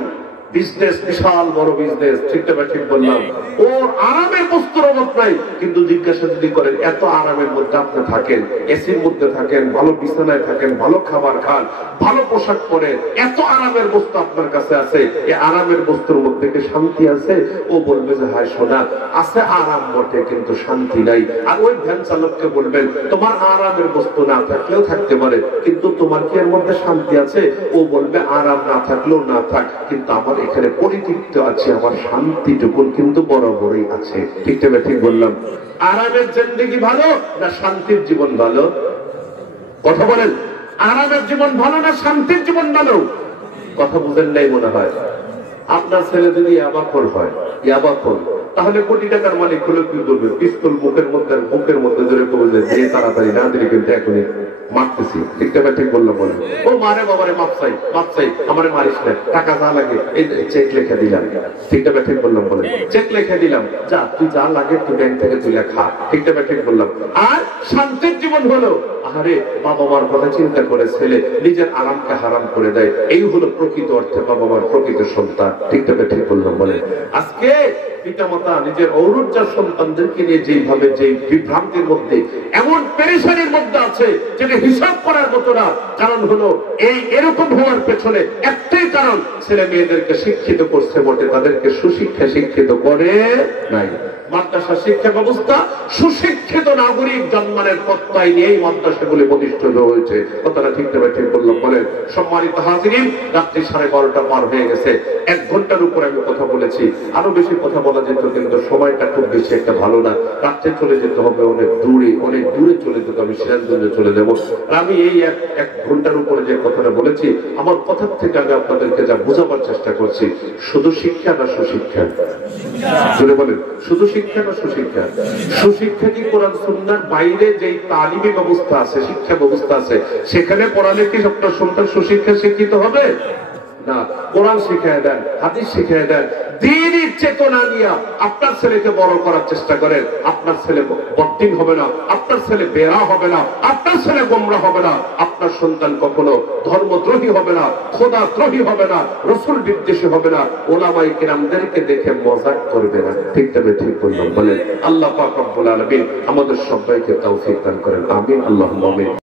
বিজনেস বিশাল বড় বিজনেস। ঠিক না? ঠিক বললাম? ওর আরামের বস্তুর অভাব নাই। কিন্তু জিজ্ঞাসা যদি করেন এত আরামের মধ্যে আপনি থাকেন, এসির মধ্যে থাকেন, ভালো বিছানায় থাকেন, ভালো খাবার খান, ভালো পোশাক পরেন, এত আরামের বস্তু আপনার কাছে আছে, এই আরামের বস্তুর মধ্যে কি শান্তি আছে? ও বলবে যে হায় সোনা, আছে আরাম বটে কিন্তু শান্তি নাই। আর ওই ভ্যান চালককে বলবেন তোমার আরামের বস্তু না থাকলেও থাকতে পারে, কিন্তু তোমার কি এর মধ্যে শান্তি আছে? ও বলবে আরাম না থাকলেও না থাক, কিন্তু আমার এখানে পরিতৃপ্ত আছে, আমার শান্তিটুকুন কিন্তু বরাবরই আছে। ঠিক না? ঠিক বললাম? আরামের জিন্দেগি ভালো না শান্তির জীবন ভালো? কথা বলেন। আরামের জীবন ভালো না শান্তির জীবন ভালো? কথা বুঝেন নাই মনে হয়। আপনার ছেলে যদি ইয়াবাখোর হয়, ইয়াবাখোর, তাহলে কোটি টাকার মালিক হলো কি করবে? পিস্তল বুকের মধ্যে ধরে বলবে যে তাড়াতাড়ি না দিলে কিন্তু এখনই মারতেছি। ঠিক টাকা ঠিক বললাম বলে ও মারে বাবারে মাপ চাই আমারে মারিস না, টাকা যা লাগে এই চেক লিখে দিলাম। ঠিক টাকা ঠিক বললাম বলে চেক লিখে দিলাম, যা তুই যা লাগে তুই ব্যাংক থেকে তুই খা। ঠিক টাকা ঠিক বললাম। আর শান্তির জীবন হলো আরে বাবা মার কথা চিন্তা করে ছেলে নিজের আরামকে হারাম করে দেয়। এই হলো প্রকৃত অর্থে বাবা মার প্রকৃত সন্তান। ঠিক টাকা ঠিক বললাম বলে আজকে পিতামাতা নিজের ঔরজ্জার সন্তানদেরকে নিয়ে যেভাবে যে বিভ্রান্তির মধ্যে এমন পেরেশানির মধ্যে আছে যেটা হিসাব করার মতো না। কারণ হলো এরকম হওয়ার পেছনে একটাই কারণ, ছেলে মেয়েদেরকে শিক্ষিত করছে বটে, তাদেরকে সুশিক্ষা শিক্ষিত করে নাই। মাদ্রাসা শিক্ষা ব্যবস্থা সুশিক্ষিত নাগরিক জন্মানোর প্রত্যয় নিয়েই মাদ্রাসাগুলি প্রতিষ্ঠিত হয়েছে। কথাটা ঠিক বললাম বলেন। সম্মানিত হাজিরিন, রাত্রি 12:30 পার হয়ে গেছে। 1 ঘন্টার উপর আমি কথা বলেছি। আরো বেশি কথা বলা যেত কিন্তু সময়টা খুব বেশি একটা ভালো না। রাত্রে চলে যেতে হবে অনেক দূরে চলে যেতে হবে, সিরাজগঞ্জে চলে যাবো। আমি এই 1 ঘন্টার উপরে যে কথাটা বলেছি, আমার কথার থেকে আমি আপনাদেরকে যা বোঝাবার চেষ্টা করছি, শুধু শিক্ষা না সুশিক্ষা? জোরে বলেন, শুধু শিক্ষা না সুশিক্ষা? সুশিক্ষা কি কোরআন সুন্নাহর বাইরে যে তালিমি ব্যবস্থা আছে, শিক্ষা ব্যবস্থা আছে, সেখানে পড়ালে কি আপনার সন্তান সুশিক্ষা শিক্ষিত হবে? না। কোরআন শিখিয়ে দেন, হাদিস শিখিয়ে দেন, দ্বীনি চেতনা নিয়ে আপনার ছেলেকে বড় করার চেষ্টা করেন। আপনার ছেলে বদ্দিন হবে না, আপনার ছেলে বেরা হবে না, আপনার ছেলে গোমরা হবে না, আপনার সন্তান কখনো ধর্মদ্রোহী হবে না, খোদাদ্রোহী হবে না, রসুল বিদ্বেষী হবে না, ওলামায়ে কিরামদেরকে দেখে মজাক করবে না। ঠিক বললাম বলেন। আল্লাহ পাক রব্বুল আলামিন আমাদের সবাইকে তৌফিক দান করেন। আমিন। আল্লাহুম্মা আমিন।